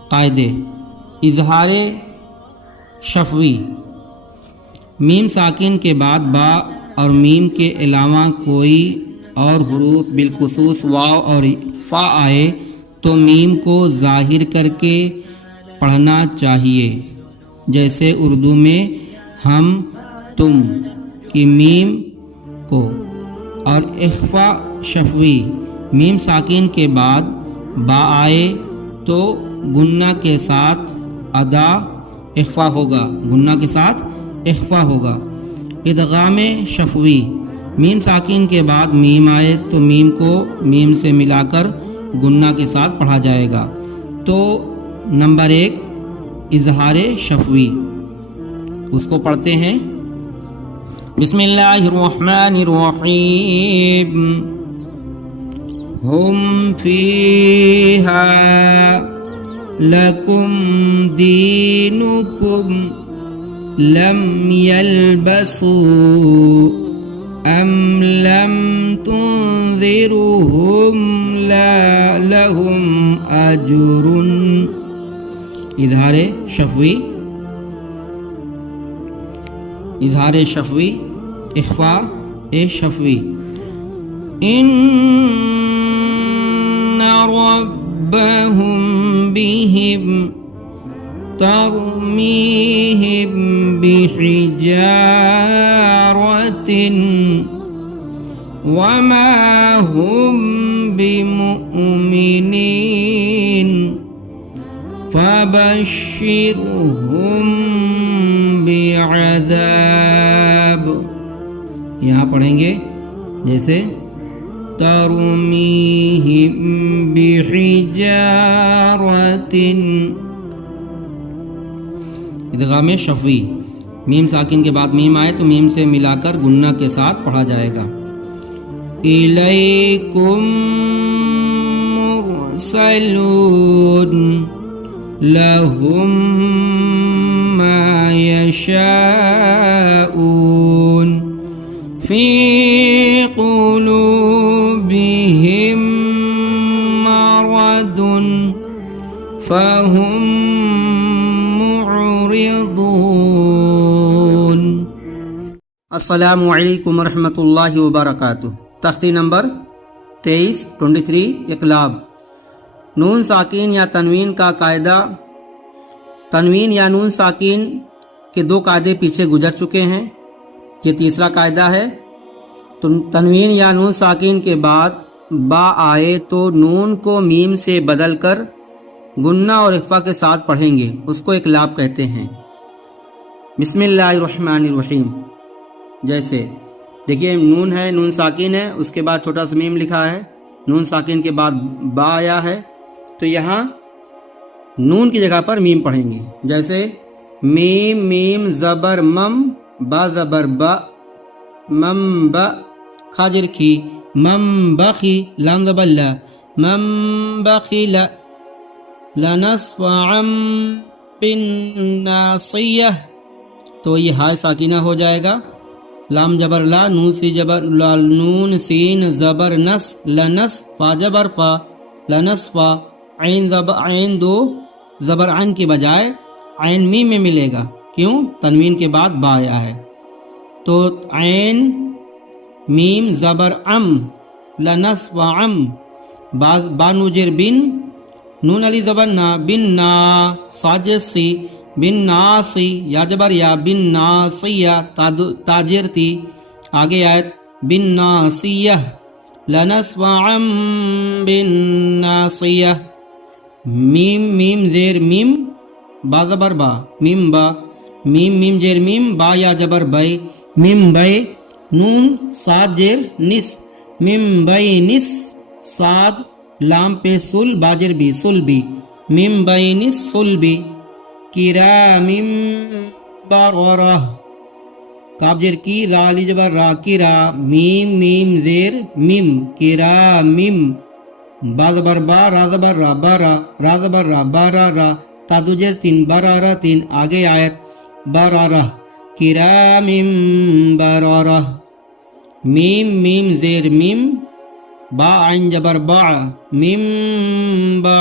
قاعدے. اظہار شفوی. میم ساکن کے بعد با اور میم کے علاوہ کوئی اور حروف بالخصوص واو اور فا آئے تو میم کو ظاہر کر کے پڑھنا چاہیے، جیسے اردو میں ہم تم کی میم کو. اور اخفا شفوی. میم ساکن کے بعد با آئے تو گنہ کے ساتھ ادا اخفا ہوگا، گنہ کے ساتھ اخفا ہوگا. ادغام شفوی. میم ساکن کے بعد میم آئے تو میم کو میم سے ملا کر گنہ کے ساتھ پڑھا جائے گا. تو نمبر 1 اظہار شفوی، اس کو پڑھتے ہیں. بسم اللہ الرحمن الرحیم. ہم فیہا لکم دینکم لم يلبسوا ام لم تنذرهم لا لهم اجر. اظہار شفوی. اظہار شفوی اخفاء شفوی. ان ربهم بهم ترميهم بحجارة وما هم بمؤمنين فبشرهم بعذاب. یہاں پڑھیں گے جیسے ترميهم بحجارة. ادغام شفوی. میم ساکن کے بعد میم آئے تو میم سے ملا کر گنہ کے ساتھ پڑھا جائے گا. الیکم مرسلون لهم ما يشاءون في قلوبهم مرض فهم السلام علیکم ورحمۃ اللہ وبرکاتہ۔ تختی نمبر 23 اقلاب۔ نون ساکین یا تنوین کا قاعدہ۔ تنوین یا نون ساکین کے دو قاعدے پیچھے گزر چکے ہیں، یہ تیسرا قاعدہ ہے۔ تو تنوین یا نون ساکین کے بعد با آئے تو نون کو میم سے بدل کر گنہ اور اخفا کے ساتھ پڑھیں گے، اس کو اقلاب کہتے ہیں۔ بسم اللہ الرحمن الرحیم۔ جیسے دیکھیے نون ہے، نون ساکین ہے، اس کے بعد چھوٹا سا میم لکھا ہے، نون ساکین کے بعد با آیا ہے، تو یہاں نون کی جگہ پر میم پڑھیں گے۔ جیسے میم میم زبر مم با زبر با مم با خاجر کی مم بخی لام زبر لا مم بخی لا لنصفعا بالناصیہ، تو یہ ہائے ساکینہ ہو جائے گا۔ لام جبر لا، نون سی جبر لا، نون سین زبر نس لنس، فا جبر فا لنصفا، عین زبر عین دو زبر عین کی بجائے عین میم میں ملے گا، کیوں؟ تنوین کے بعد با آیا ہے، تو عین میم زبر ام لنصفعم، با نوجر بن، نون علی زبر نا، بن نا ساجر سی، بن ناسی یا جبر یا، بن ناسیہ تاجر تی، آگے آیت بن ناسیہ لنصفعا بن ناسیہ، میم میم زیر میم با زبر با میم با، میم میم زیر میم با یا جبر بے میم بے، نون ساد زیر نس میم بے نس، ساد لام پہ سل باجر بھی سل بھی، میم بے نس سل بھی، کرام بررہ، کاف زیر کی، را علی جبر را کرا، میم میم زیر میم کرام، با زبر با را زبر را برا، را زبر را برا را، تا دو زیر تین برارہ تین، آگے آیت برارہ کرام برارہ، میم میم زیر میم با عین جبر با میم با،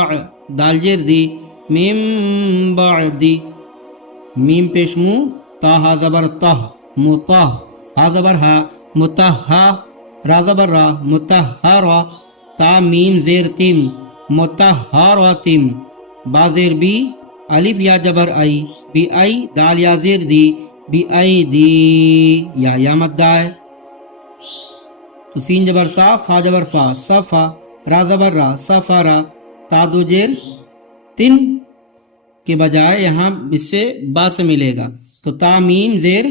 دال زیر دی میم بعدی، میم پیش مو، تا ہا زبر تہ متہ، ہا زبر ہا متہا، را زبر را متہرا، تا میم زیر تیم متہراتم، با زیر بی، الف یا جبر ای، بی ای، دال یا زیر دی، بی ای دی، یا مدہ ہے، تو سین جبر سا، فا جبر فا صفا، را زبر را صفرا، تا دو زیر تن کے بجائے یہاں اس سے با سے ملے گا، تو تا میم زیر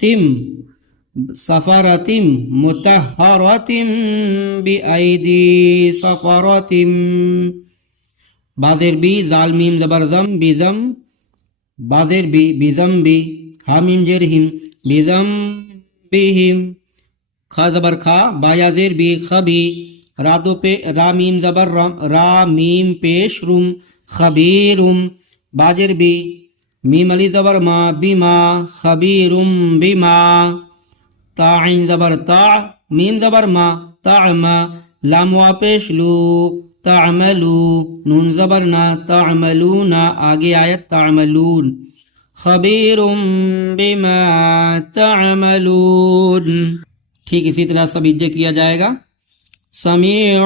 تم صفرتم متہرتم بی ایدی صفرتم، با زیر بی، زال میم زبر زم بی زم، با زیر بی بی زم بی، ہا میم زیر ہم بی زم بہم، خا زبر کھا، با یا زیر بی خبی، را دو پہ را میم زبر رم، را میم پیش رم خبیرم، باجر بی، میم علی زبر ما بما خبیرم بما، تا عین زبر تا، میم زبر ما تعما، لام وا پیش لو تعملو، نون زبر نا تعملون، آگے آیت تعملون، خبیرم بما تعملون۔ ٹھیک اسی طرح سب اجے کیا جائے گا۔ سمیع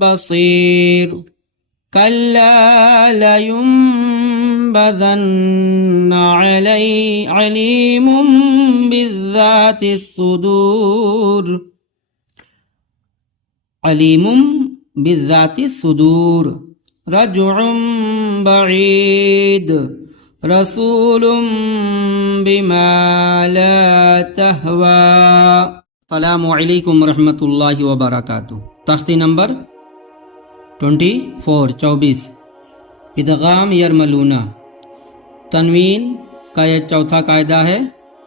بصیر، کلا لینبذن علیم بالذات الصدور، علیم بالذات الصدور، رجع بعید، رسول بما لا تہوی۔ السلام علیکم ورحمۃ اللہ وبرکاتہ۔ تختی نمبر 24 ادغام یرملونا۔ تنوین کا یہ چوتھا قاعدہ ہے۔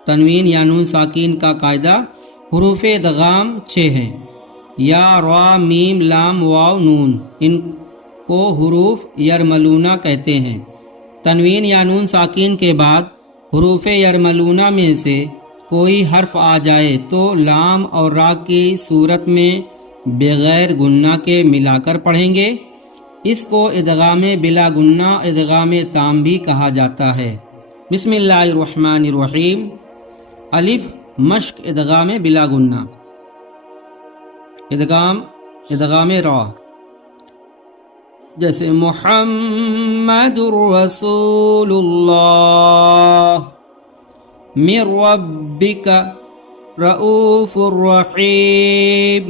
تنوین یا نون ساکین کا قاعدہ، حروف ادغام 6 ہیں، یا را میم لام واو نون، ان کو حروف یرملونا کہتے ہیں۔ تنوین یا نون ساکین کے بعد حروف یرملونا میں سے کوئی حرف آ جائے تو لام اور را کی صورت میں بغیر گنہ کے ملا کر پڑھیں گے۔ اس کو ادغام بلا گنہ ادغام تام بھی کہا جاتا ہے۔ بسم اللہ الرحمن الرحیم۔ الف مشق ادغام بلا گنہ، ادغام را، جیسے محمد رسول اللہ من ربک رؤوف الرحیم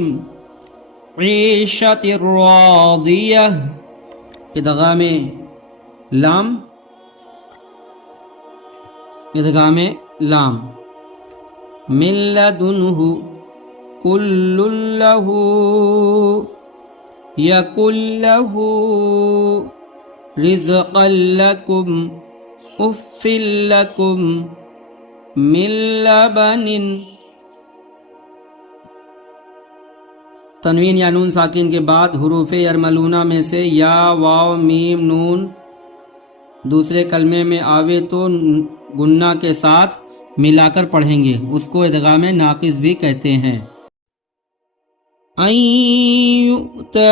عیشت راضیہ، ادغام لام، من لدنہ کل لہ یکن لہ رزقا لکم اف لکم من لبن، تنوین یا نون ساکن کے بعد حروف یرملونہ میں سے یا واو میم نون دوسرے کلمے میں آوے تو گنہ کے ساتھ ملا کر پڑھیں گے، اس کو ادغام ناقص بھی کہتے ہیں۔ ان یؤتی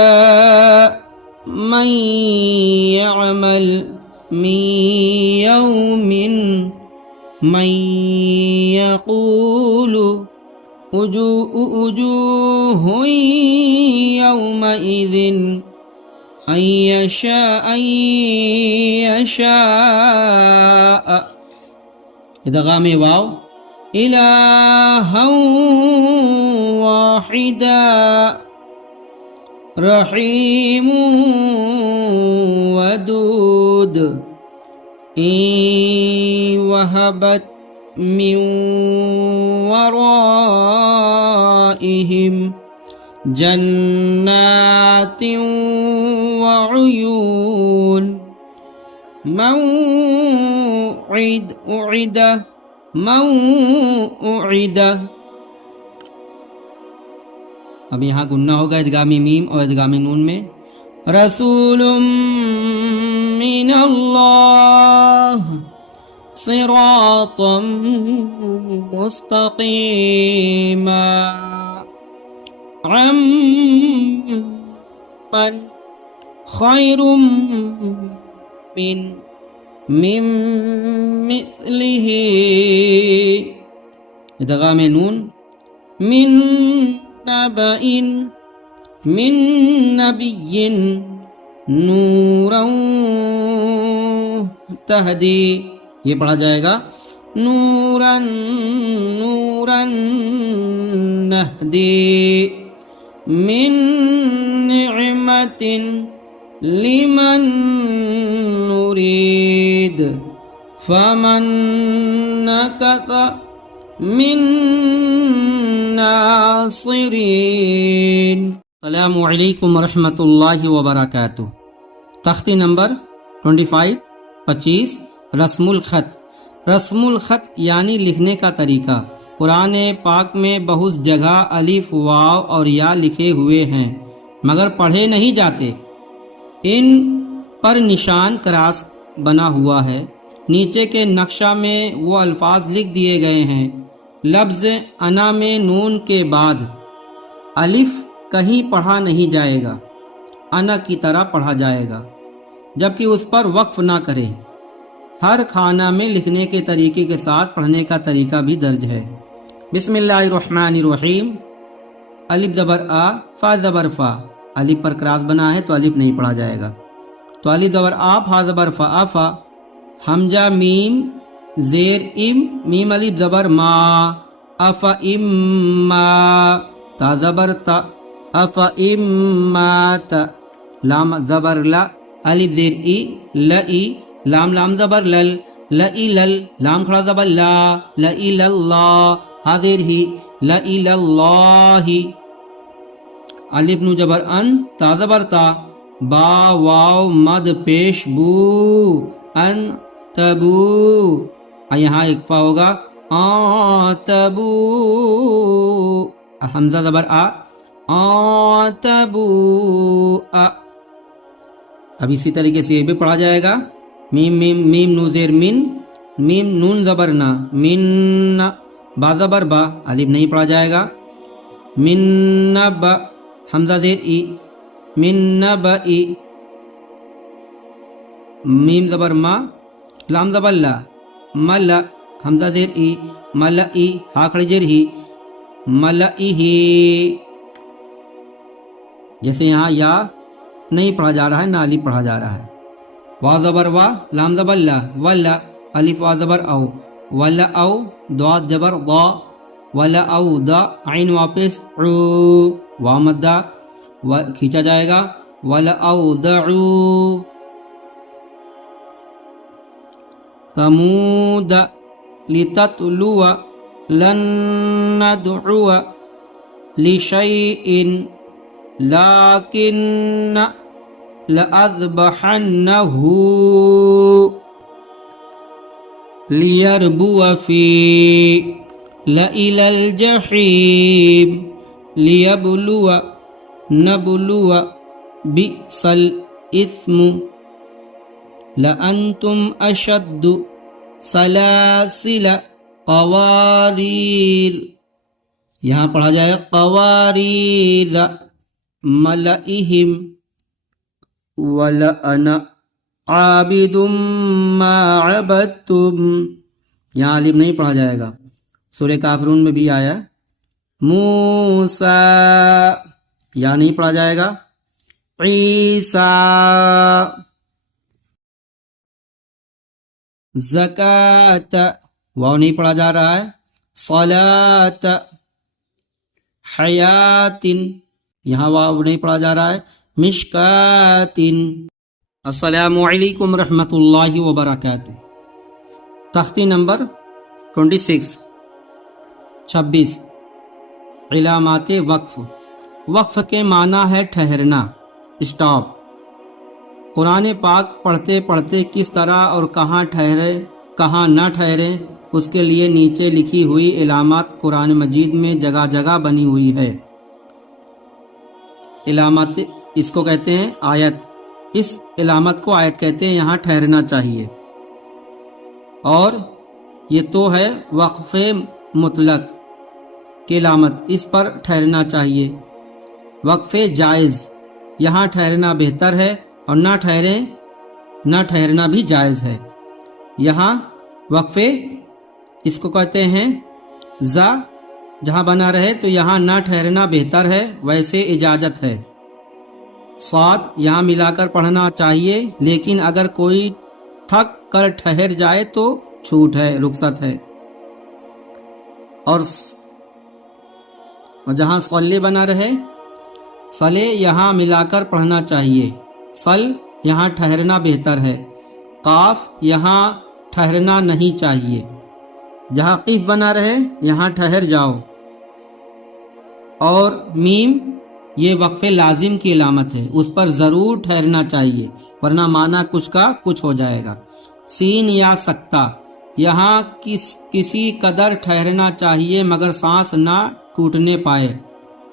من یعمل من یوم من یقول وجوہ یومئذ ان یشاء ادغام واو الہا واحدا رحیم ودود ان وہبت من ورائہم جنات وعیون موعد، اب یہاں گنہ ہوگا ادغامی میم اور ادغامی نون میں، رسول من اللہ صراطا مستقیما عمن خیر من مثلہ ادغام نون، من نبی نورا تہدی، یہ پڑھا جائے گا نورا نہدی، من نعمت لمن نرید فمن نکث من ناصرین۔ السلام علیکم ورحمۃ اللہ وبرکاتہ۔ تختی نمبر 25 رسم الخط۔ رسم الخط یعنی لکھنے کا طریقہ۔ قرآن پاک میں بہت جگہ الف واو اور یا لکھے ہوئے ہیں مگر پڑھے نہیں جاتے، ان پر نشان کراس بنا ہوا ہے، نیچے کے نقشہ میں وہ الفاظ لکھ دیے گئے ہیں۔ لفظ انا میں نون کے بعد الف کہیں پڑھا نہیں جائے گا، انا کی طرح پڑھا جائے گا، جبکہ اس پر وقف نہ کرے۔ ہر خانہ میں لکھنے کے طریقے کے ساتھ پڑھنے کا طریقہ بھی درج ہے۔ بسم اللہ الرحمن الرحیم، الف زبر آ، فا زبر فا، الف پر کراس بنا ہے تو الف نہیں پڑھا جائے گا، تو الف زبر آ، فا زبر فا، آفا، حمزہ میم زیر ام، میم الف زبر ما، افا اما، تا زبر تا، افا اما تا، لام زبر لا، الف زیر ای، لئی، لام زبر لل، لئی لل، لام کھڑا زبر لا، لئی للہ، حاضر ہی، لئی للہ، الف نو جبر ان، تا زبر تا، با واو مد پیش بو، ان تبو، یہاں اکفا ہوگا، تبو، حمزہ زبر آ، تبو، اب اسی طریقے سے یہ بھی پڑھا جائے گا، میم نو زیر من، میم نون زبر نا، من، با زبر با، الف نہیں پڑھا جائے گا، من نبا، حمزہ زیر ای، من نبئی، میم زبر ما، لام زبر لا، ملا، حمزہ زیر ای، ملئی ہا کھڑی زیر ہی، ملئی، جیسے یہاں یا نہیں پڑھا جا رہا ہے، نہ الف پڑھا جا رہا ہے. وا زبر وا، لام زبر لا، ولا، الف وا زبر او، ولا او، ضاد زبر ضا، ولا او دا، عین واپس عو، وا مدہ کھینچا جائے گا، ولا او دعو ثمود لتتلو لن ندعو لشيء لكن لأذبحنه ليربو في لإلى الجحيم ليبلو نبلو بئس الإثم لأنتم أشد سلاسل قوارير، یہاں پڑھا جائے قواریر، ملئہم، وَلَأَنَا عَابِدٌ مَّا عَبَدتُّمْ، یہاں الف نہیں پڑھا جائے گا. سورہ کافرون میں بھی آیا موسیٰ، یہاں نہیں پڑھا جائے گا. عیسیٰ، زکاۃ، واو نہیں پڑھا جا رہا ہے. صلاۃ، حیات، یہاں واو نہیں پڑھا جا رہا ہے. مشکات. السلام علیکم رحمۃ اللہ وبرکاتہ. تختی نمبر 26. علامات وقف. وقف کے معنی ہے ٹھہرنا، اسٹاپ. قرآن پاک پڑھتے پڑھتے کس طرح اور کہاں ٹھہرے کہاں نہ ٹھہرے، اس کے لیے نیچے لکھی ہوئی علامات قرآن مجید میں جگہ جگہ بنی ہوئی ہے. علامات اس کو کہتے ہیں آیت. اس علامت کو آیت کہتے ہیں. یہاں ٹھہرنا چاہیے. اور یہ تو ہے وقف مطلق کی علامت، اس پر ٹھہرنا چاہیے. وقف جائز، یہاں ٹھہرنا بہتر ہے، اور نہ ٹھہرنا بھی جائز ہے. یہاں وقفے اس کو کہتے ہیں زا، جہاں بنا رہے تو یہاں نہ ٹھہرنا بہتر ہے، ویسے اجازت ہے. صاد یہاں ملا کر پڑھنا چاہیے، لیکن اگر کوئی تھک کر ٹھہر جائے تو چھوٹ ہے، رخصت ہے. اور جہاں صلی بنا رہے، صلی یہاں ملا کر پڑھنا چاہیے. صل یہاں ٹھہرنا بہتر ہے. قاف یہاں ٹھہرنا نہیں چاہیے. جہاں قف بنا رہے یہاں ٹھہر جاؤ. اور میم یہ وقف لازم کی علامت ہے، اس پر ضرور ٹھہرنا چاہیے، ورنہ معنی کچھ کا کچھ ہو جائے گا. سین یا سکتہ، یہاں کسی قدر ٹھہرنا چاہیے مگر سانس نہ ٹوٹنے پائے.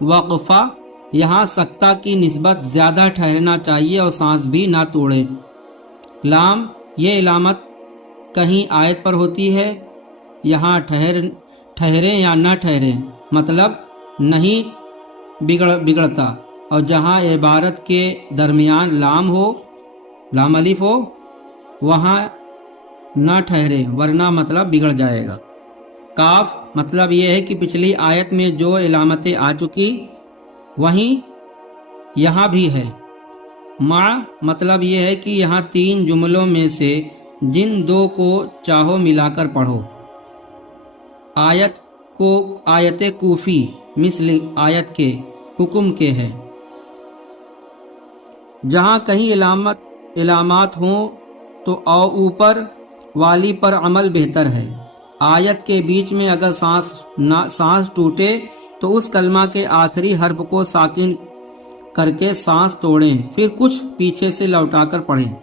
وقفہ یہاں سکتہ کی نسبت زیادہ ٹھہرنا چاہیے اور سانس بھی نہ توڑے. لام یہ علامت کہیں آیت پر ہوتی ہے، یہاں ٹھہریں یا نہ ٹھہریں مطلب نہیں بگڑتا. اور جہاں عبارت کے درمیان لام الف ہو وہاں نہ ٹھہرے، ورنہ مطلب بگڑ جائے گا. کاف مطلب یہ ہے کہ پچھلی آیت میں جو علامتیں آ چکی وہیں یہاں بھی ہے. مع مطلب یہ ہے کہ یہاں 3 جملوں میں سے جن 2 کو چاہو ملا کر پڑھو. آیت کوفی مثل آیت کے حکم کے ہے. جہاں کہیں علامات ہوں تو اوپر والی پر عمل بہتر ہے. آیت کے بیچ میں اگر سانس ٹوٹے تو اس کلمہ کے آخری حرف کو ساکن کر کے سانس توڑیں، پھر کچھ پیچھے سے لوٹا کر پڑھیں.